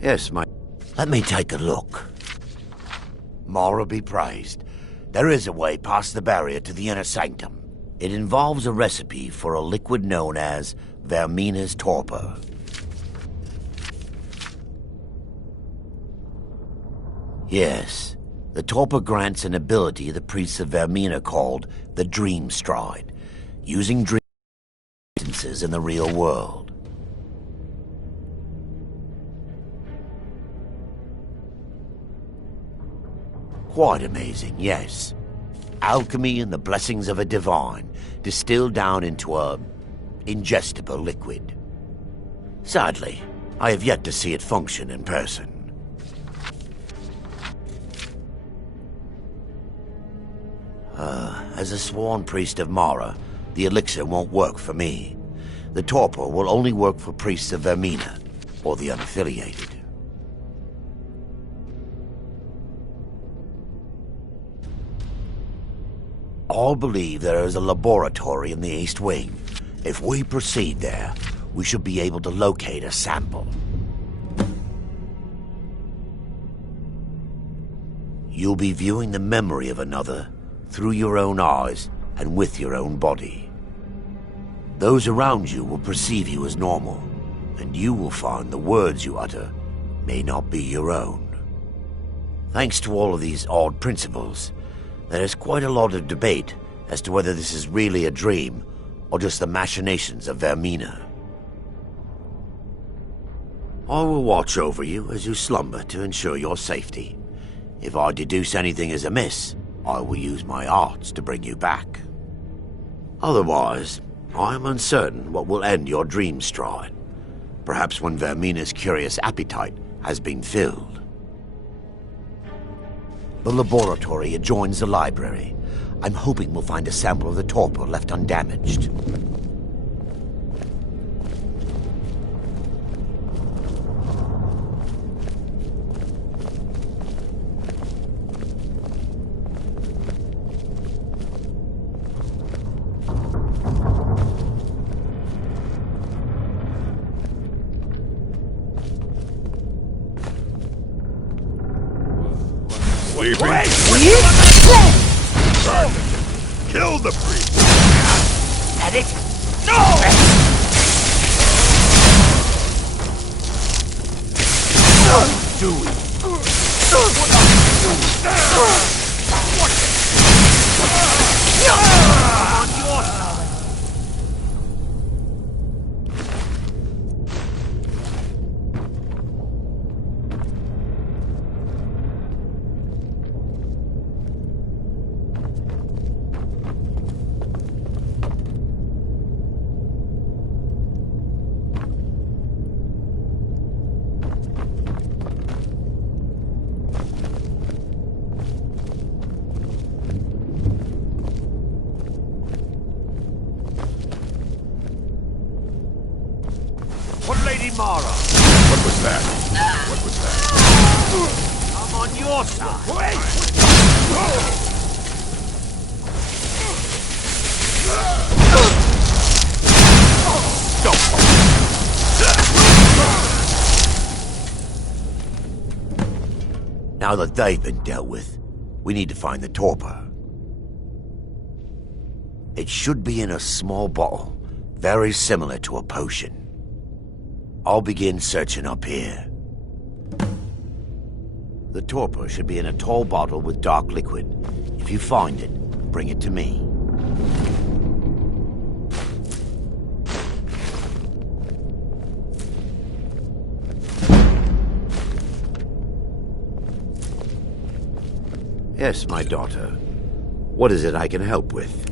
Yes, my... Let me take a look. Mara be praised. There is a way past the barrier to the inner sanctum. It involves a recipe for a liquid known as Vermina's torpor. Yes, the torpor grants an ability the priests of Vermina called the Dream Stride, using dream instances in the real world. Quite amazing, yes. Alchemy and the blessings of a divine, distilled down into a ingestible liquid. Sadly, I have yet to see it function in person. As a sworn priest of Mara, the elixir won't work for me. The torpor will only work for priests of Vermina, or the unaffiliated. All believe there is a laboratory in the East Wing. If we proceed there, we should be able to locate a sample. You'll be viewing the memory of another through your own eyes and with your own body. Those around you will perceive you as normal, and you will find the words you utter may not be your own. Thanks to all of these odd principles, there is quite a lot of debate as to whether this is really a dream or just the machinations of Vermina. I will watch over you as you slumber to ensure your safety. If I deduce anything is amiss, I will use my arts to bring you back. Otherwise, I am uncertain what will end your dream stride. Perhaps when Vermina's curious appetite has been filled. The laboratory adjoins the library. I'm hoping we'll find a sample of the torpor left undamaged. Sleeping? Kill the priest! That it? No! Do it! your side. Wait! Now that they've been dealt with, we need to find the torpor. It should be in a small bottle, very similar to a potion. I'll begin searching up here. The torpor should be in a tall bottle with dark liquid. If you find it, bring it to me. Yes, my daughter. What is it I can help with?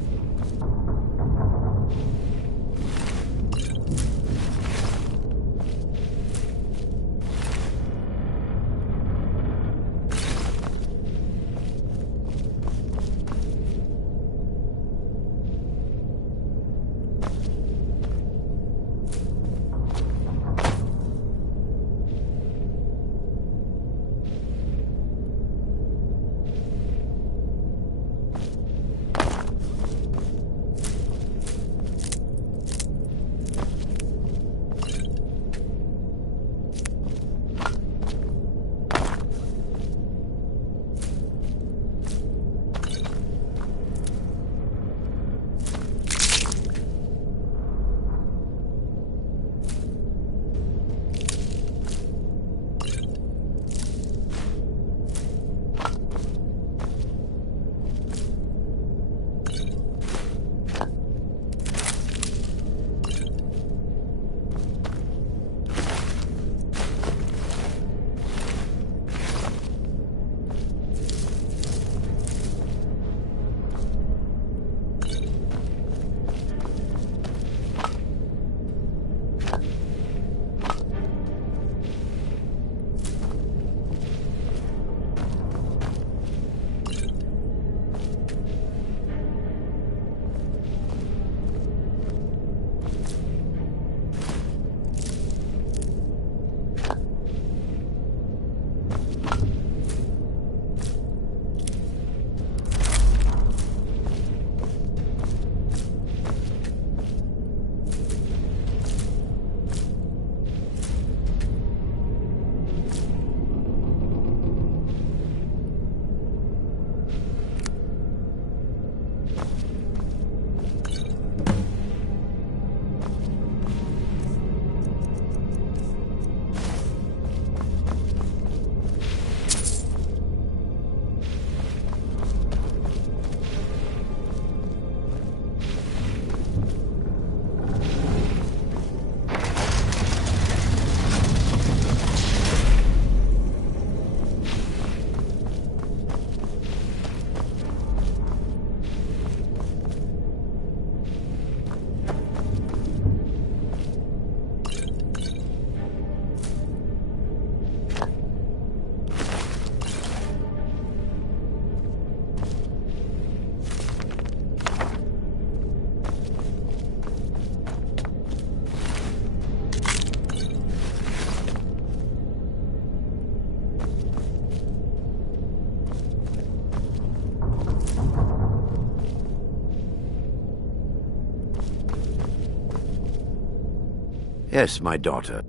Yes, my daughter.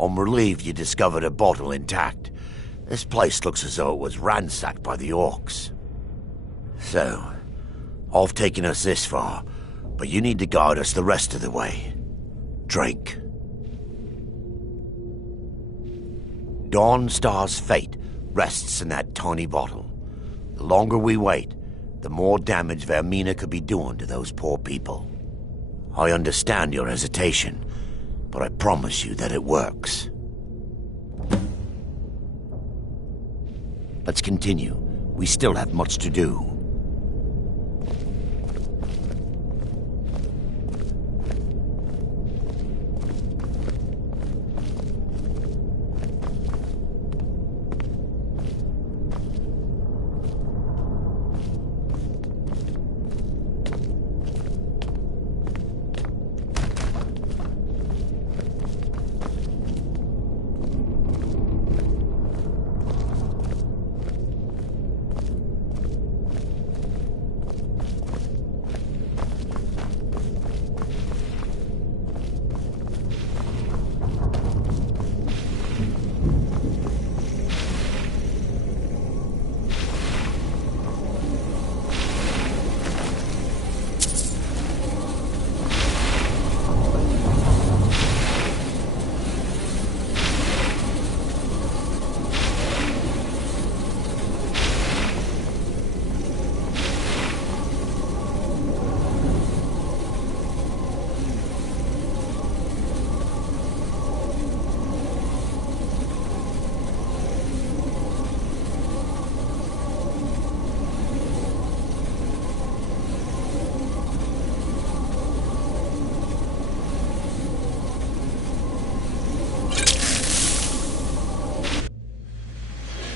I'm relieved you discovered a bottle intact. This place looks as though it was ransacked by the orcs. So, I've taken us this far, but you need to guide us the rest of the way. Drink. Dawnstar's fate rests in that tiny bottle. The longer we wait, the more damage Vermina could be doing to those poor people. I understand your hesitation, but I promise you that it works. Let's continue. We still have much to do.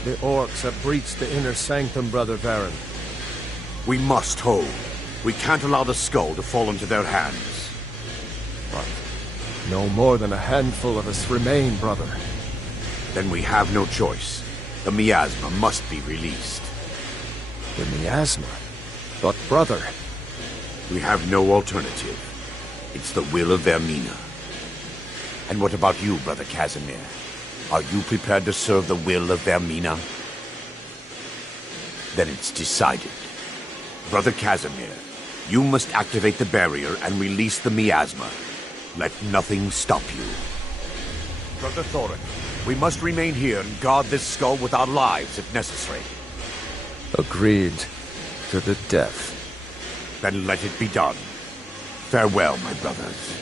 The orcs have breached the inner sanctum, Brother Varen. We must hold. We can't allow the skull to fall into their hands. But no more than a handful of us remain, brother. Then we have no choice. The miasma must be released. The miasma? But brother... We have no alternative. It's the will of Vermina. And what about you, Brother Casimir? Are you prepared to serve the will of Vermina? Then it's decided. Brother Casimir, you must activate the barrier and release the miasma. Let nothing stop you. Brother Thorin, we must remain here and guard this skull with our lives if necessary. Agreed. To the death. Then let it be done. Farewell, my brothers.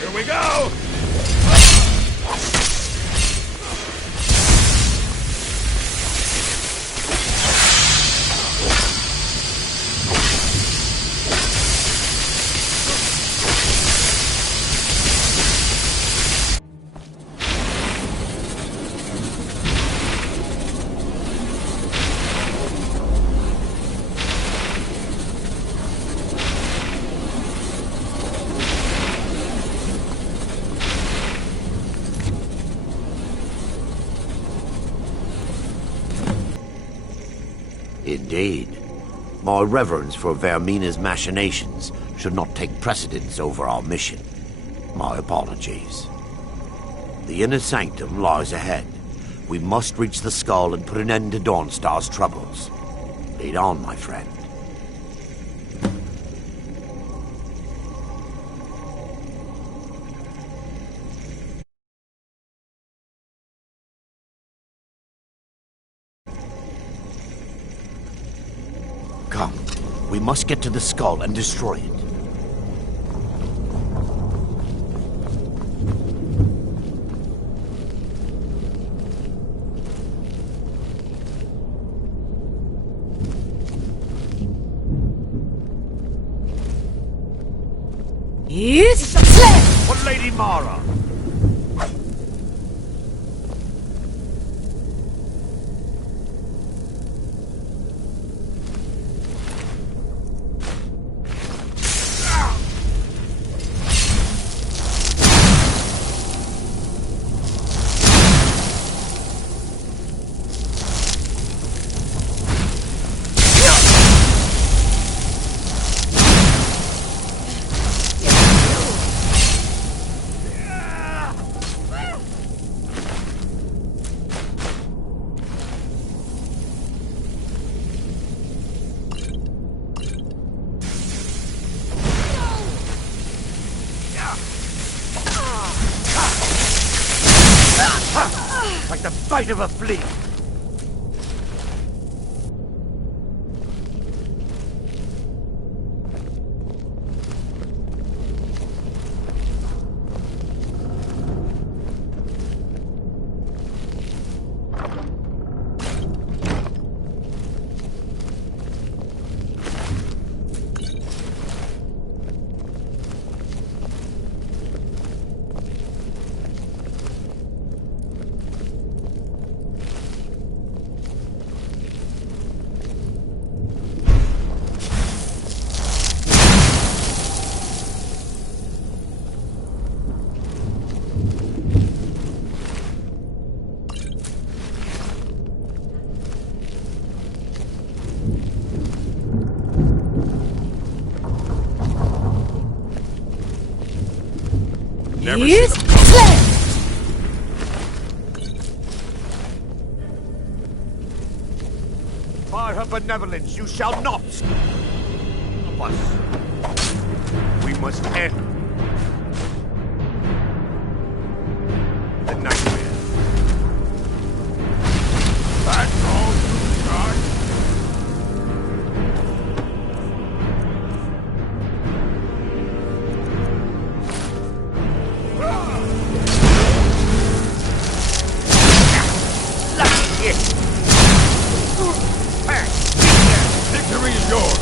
Here we go! Indeed. My reverence for Vermina's machinations should not take precedence over our mission. My apologies. The inner sanctum lies ahead. We must reach the skull and put an end to Dawnstar's troubles. Lead on, my friend. Come. We must get to the skull and destroy it. What, Lady Mara? Like the bite of a flea. Never Yes. seen them come. By her benevolence, you shall not stop us. We must end the nightmare. That's all you got. Victory is yours!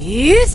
Yes.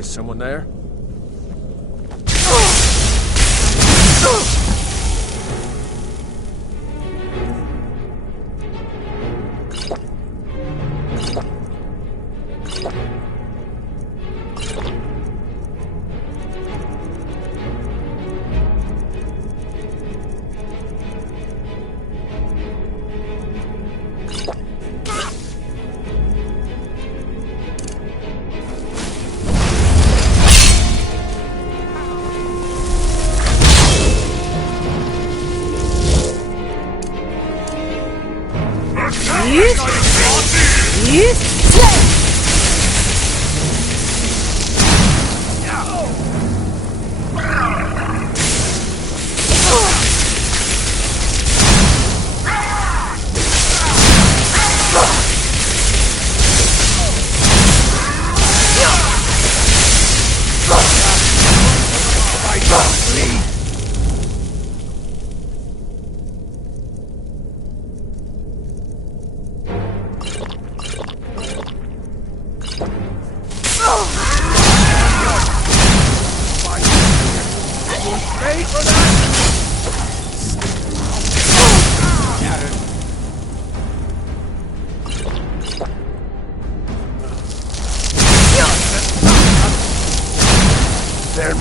Is someone there?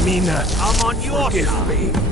Mina, I'm on your side.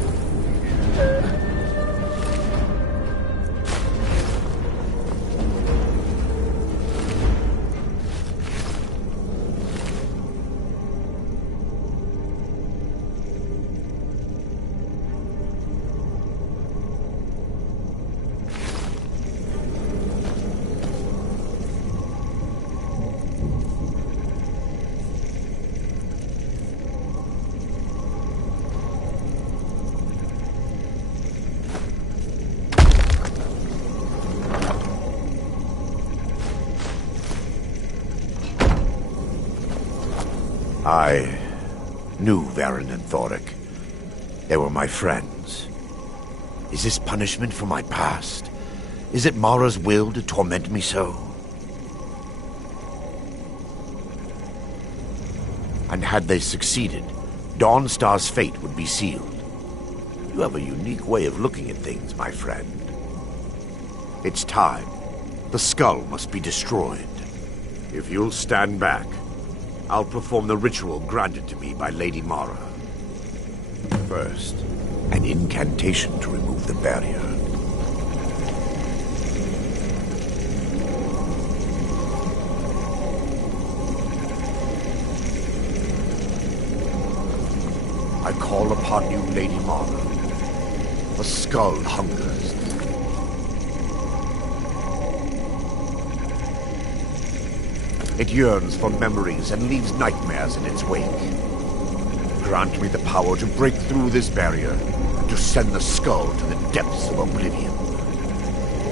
I knew Varen and Thoric. They were my friends. Is this punishment for my past? Is it Mara's will to torment me so? And had they succeeded, Dawnstar's fate would be sealed. You have a unique way of looking at things, my friend. It's time. The skull must be destroyed. If you'll stand back, I'll perform the ritual granted to me by Lady Mara. First, an incantation to remove the barrier. I call upon you, Lady Mara. The skull hungers. It yearns for memories and leaves nightmares in its wake. Grant me the power to break through this barrier and to send the skull to the depths of oblivion.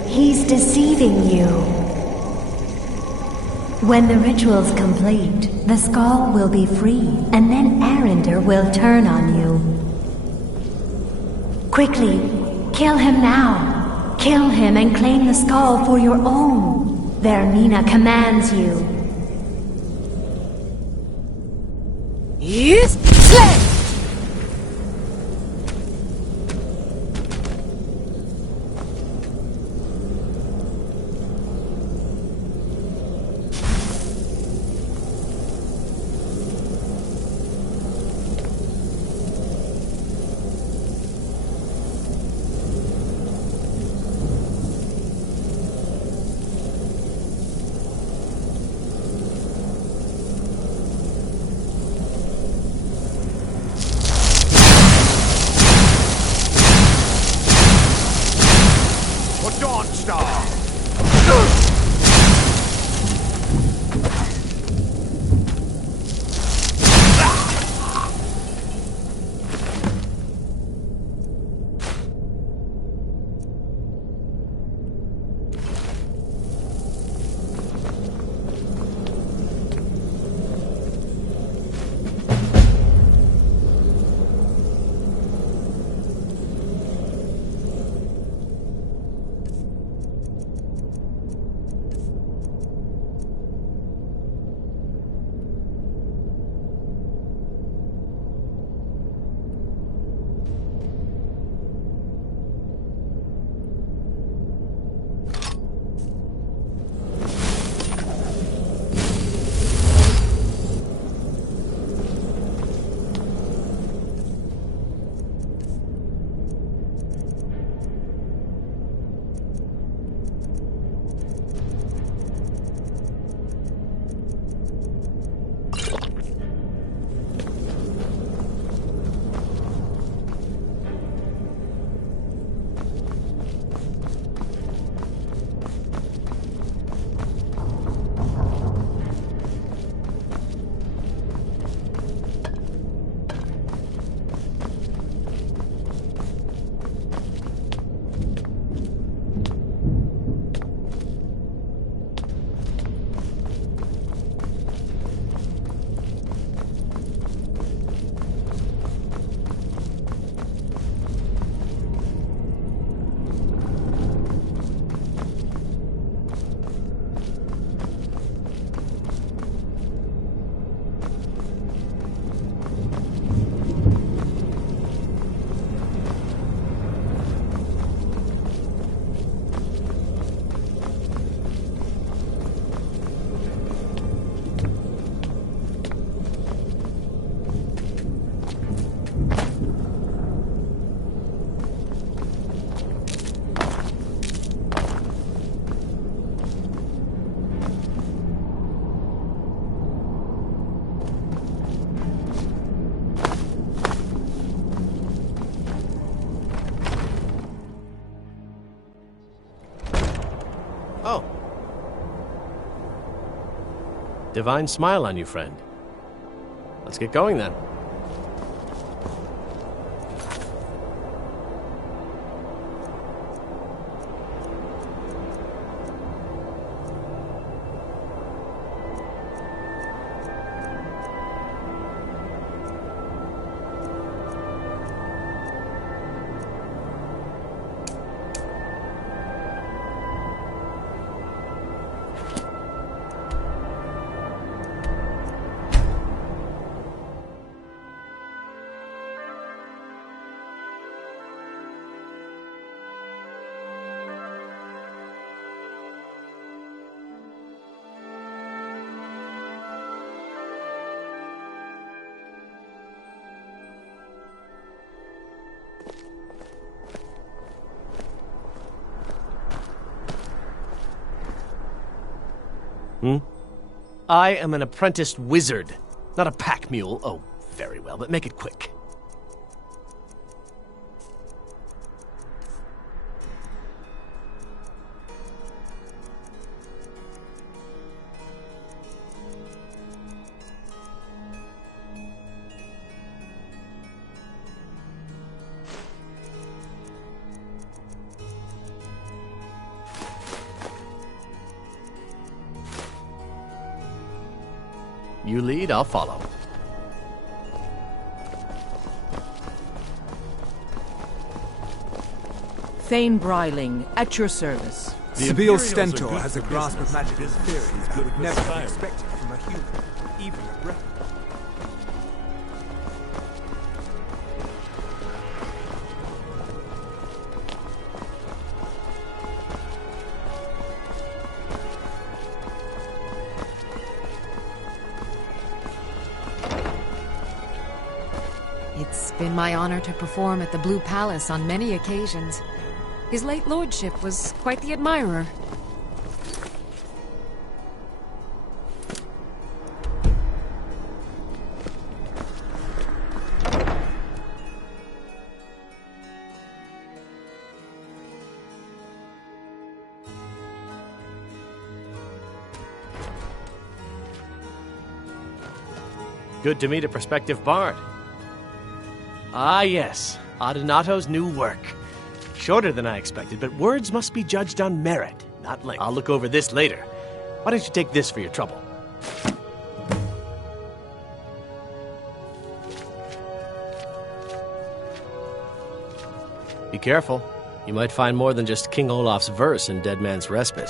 He's deceiving you. When the ritual's complete, the skull will be free, and then Arender will turn on you. Quickly, kill him now. Kill him and claim the skull for your own. Vermina commands you. Yes, slay! Oh. Divine smile on you, friend. Let's get going then. I am an apprenticed wizard, not a pack mule. Oh, very well, but make it quick. You lead, I'll follow. Thane Bryling, at your service. Sibyl Stentor has a grasp of magical theories I would never have expected from a human, even a breath. It's been my honor to perform at the Blue Palace on many occasions. His late lordship was quite the admirer. Good to meet a prospective bard. Ah, yes. Adonato's new work. Shorter than I expected, but words must be judged on merit, not length. I'll look over this later. Why don't you take this for your trouble? Be careful. You might find more than just King Olaf's verse in Dead Man's Respite.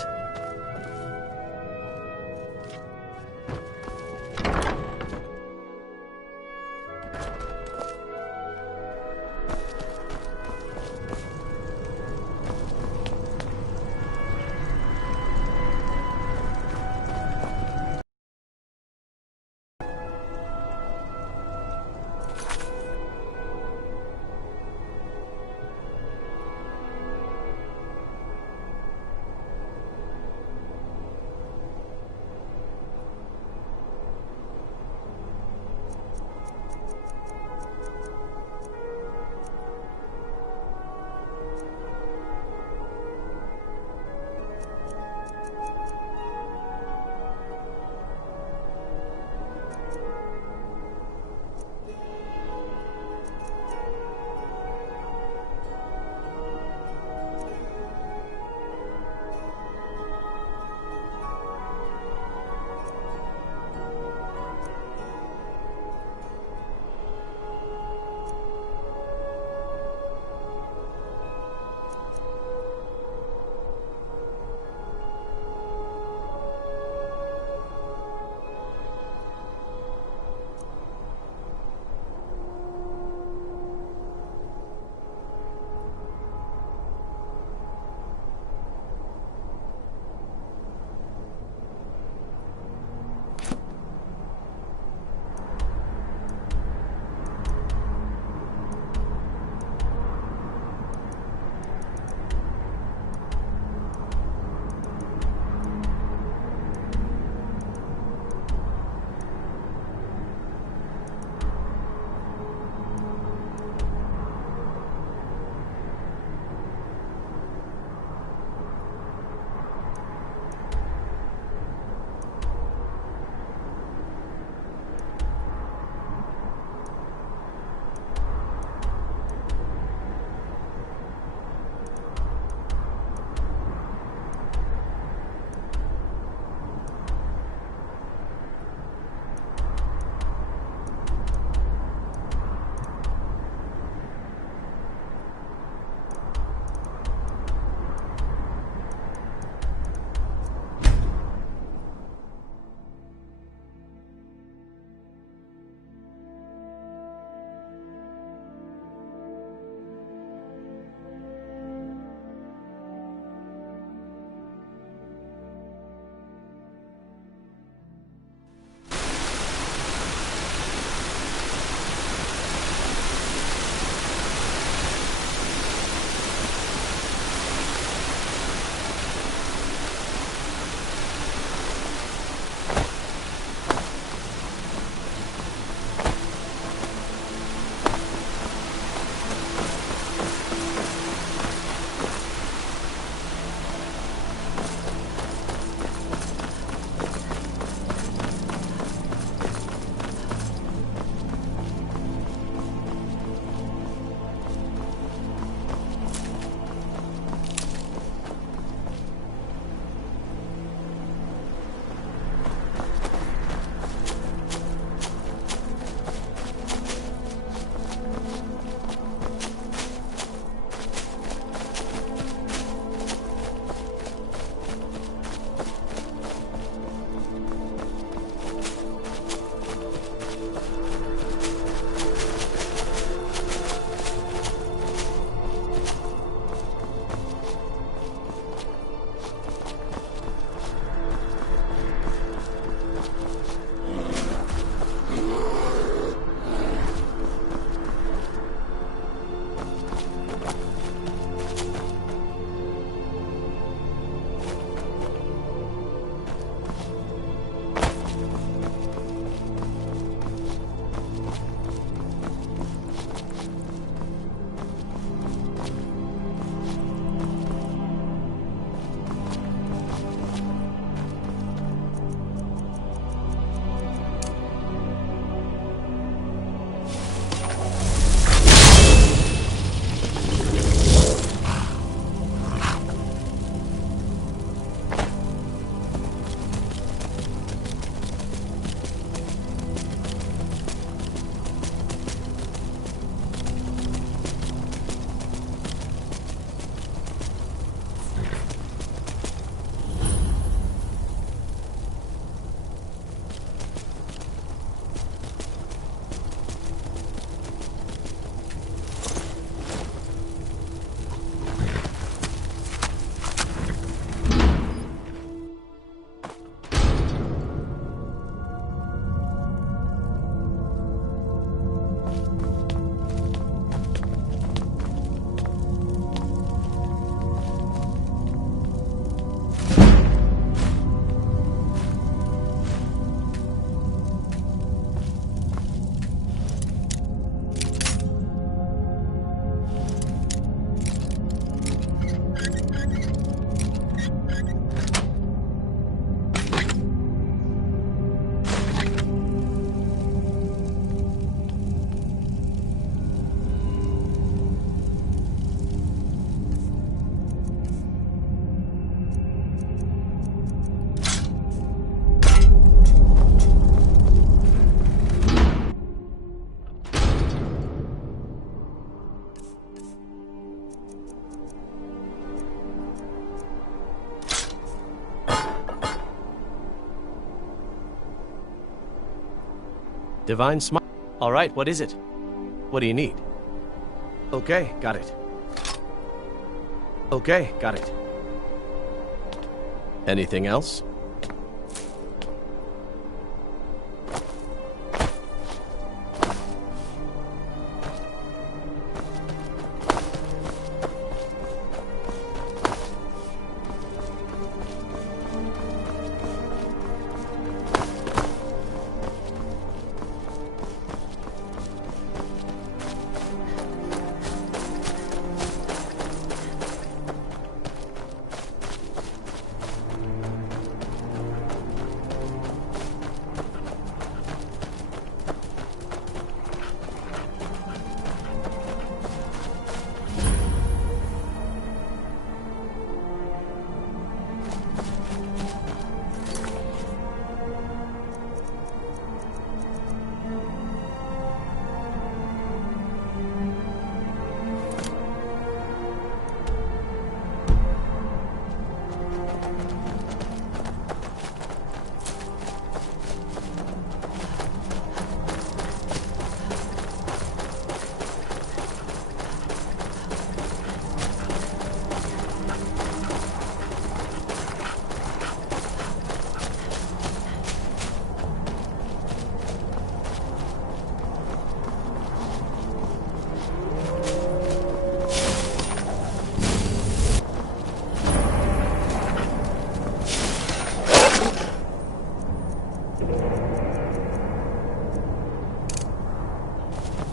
Divine Smite. All right, what is it? What do you need? Okay, got it. Okay, got it. Anything else?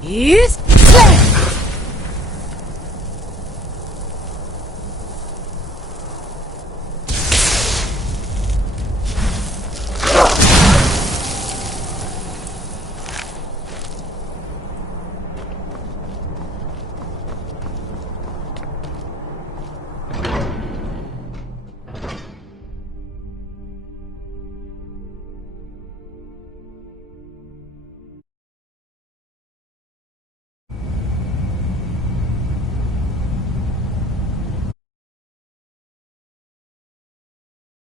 Yes.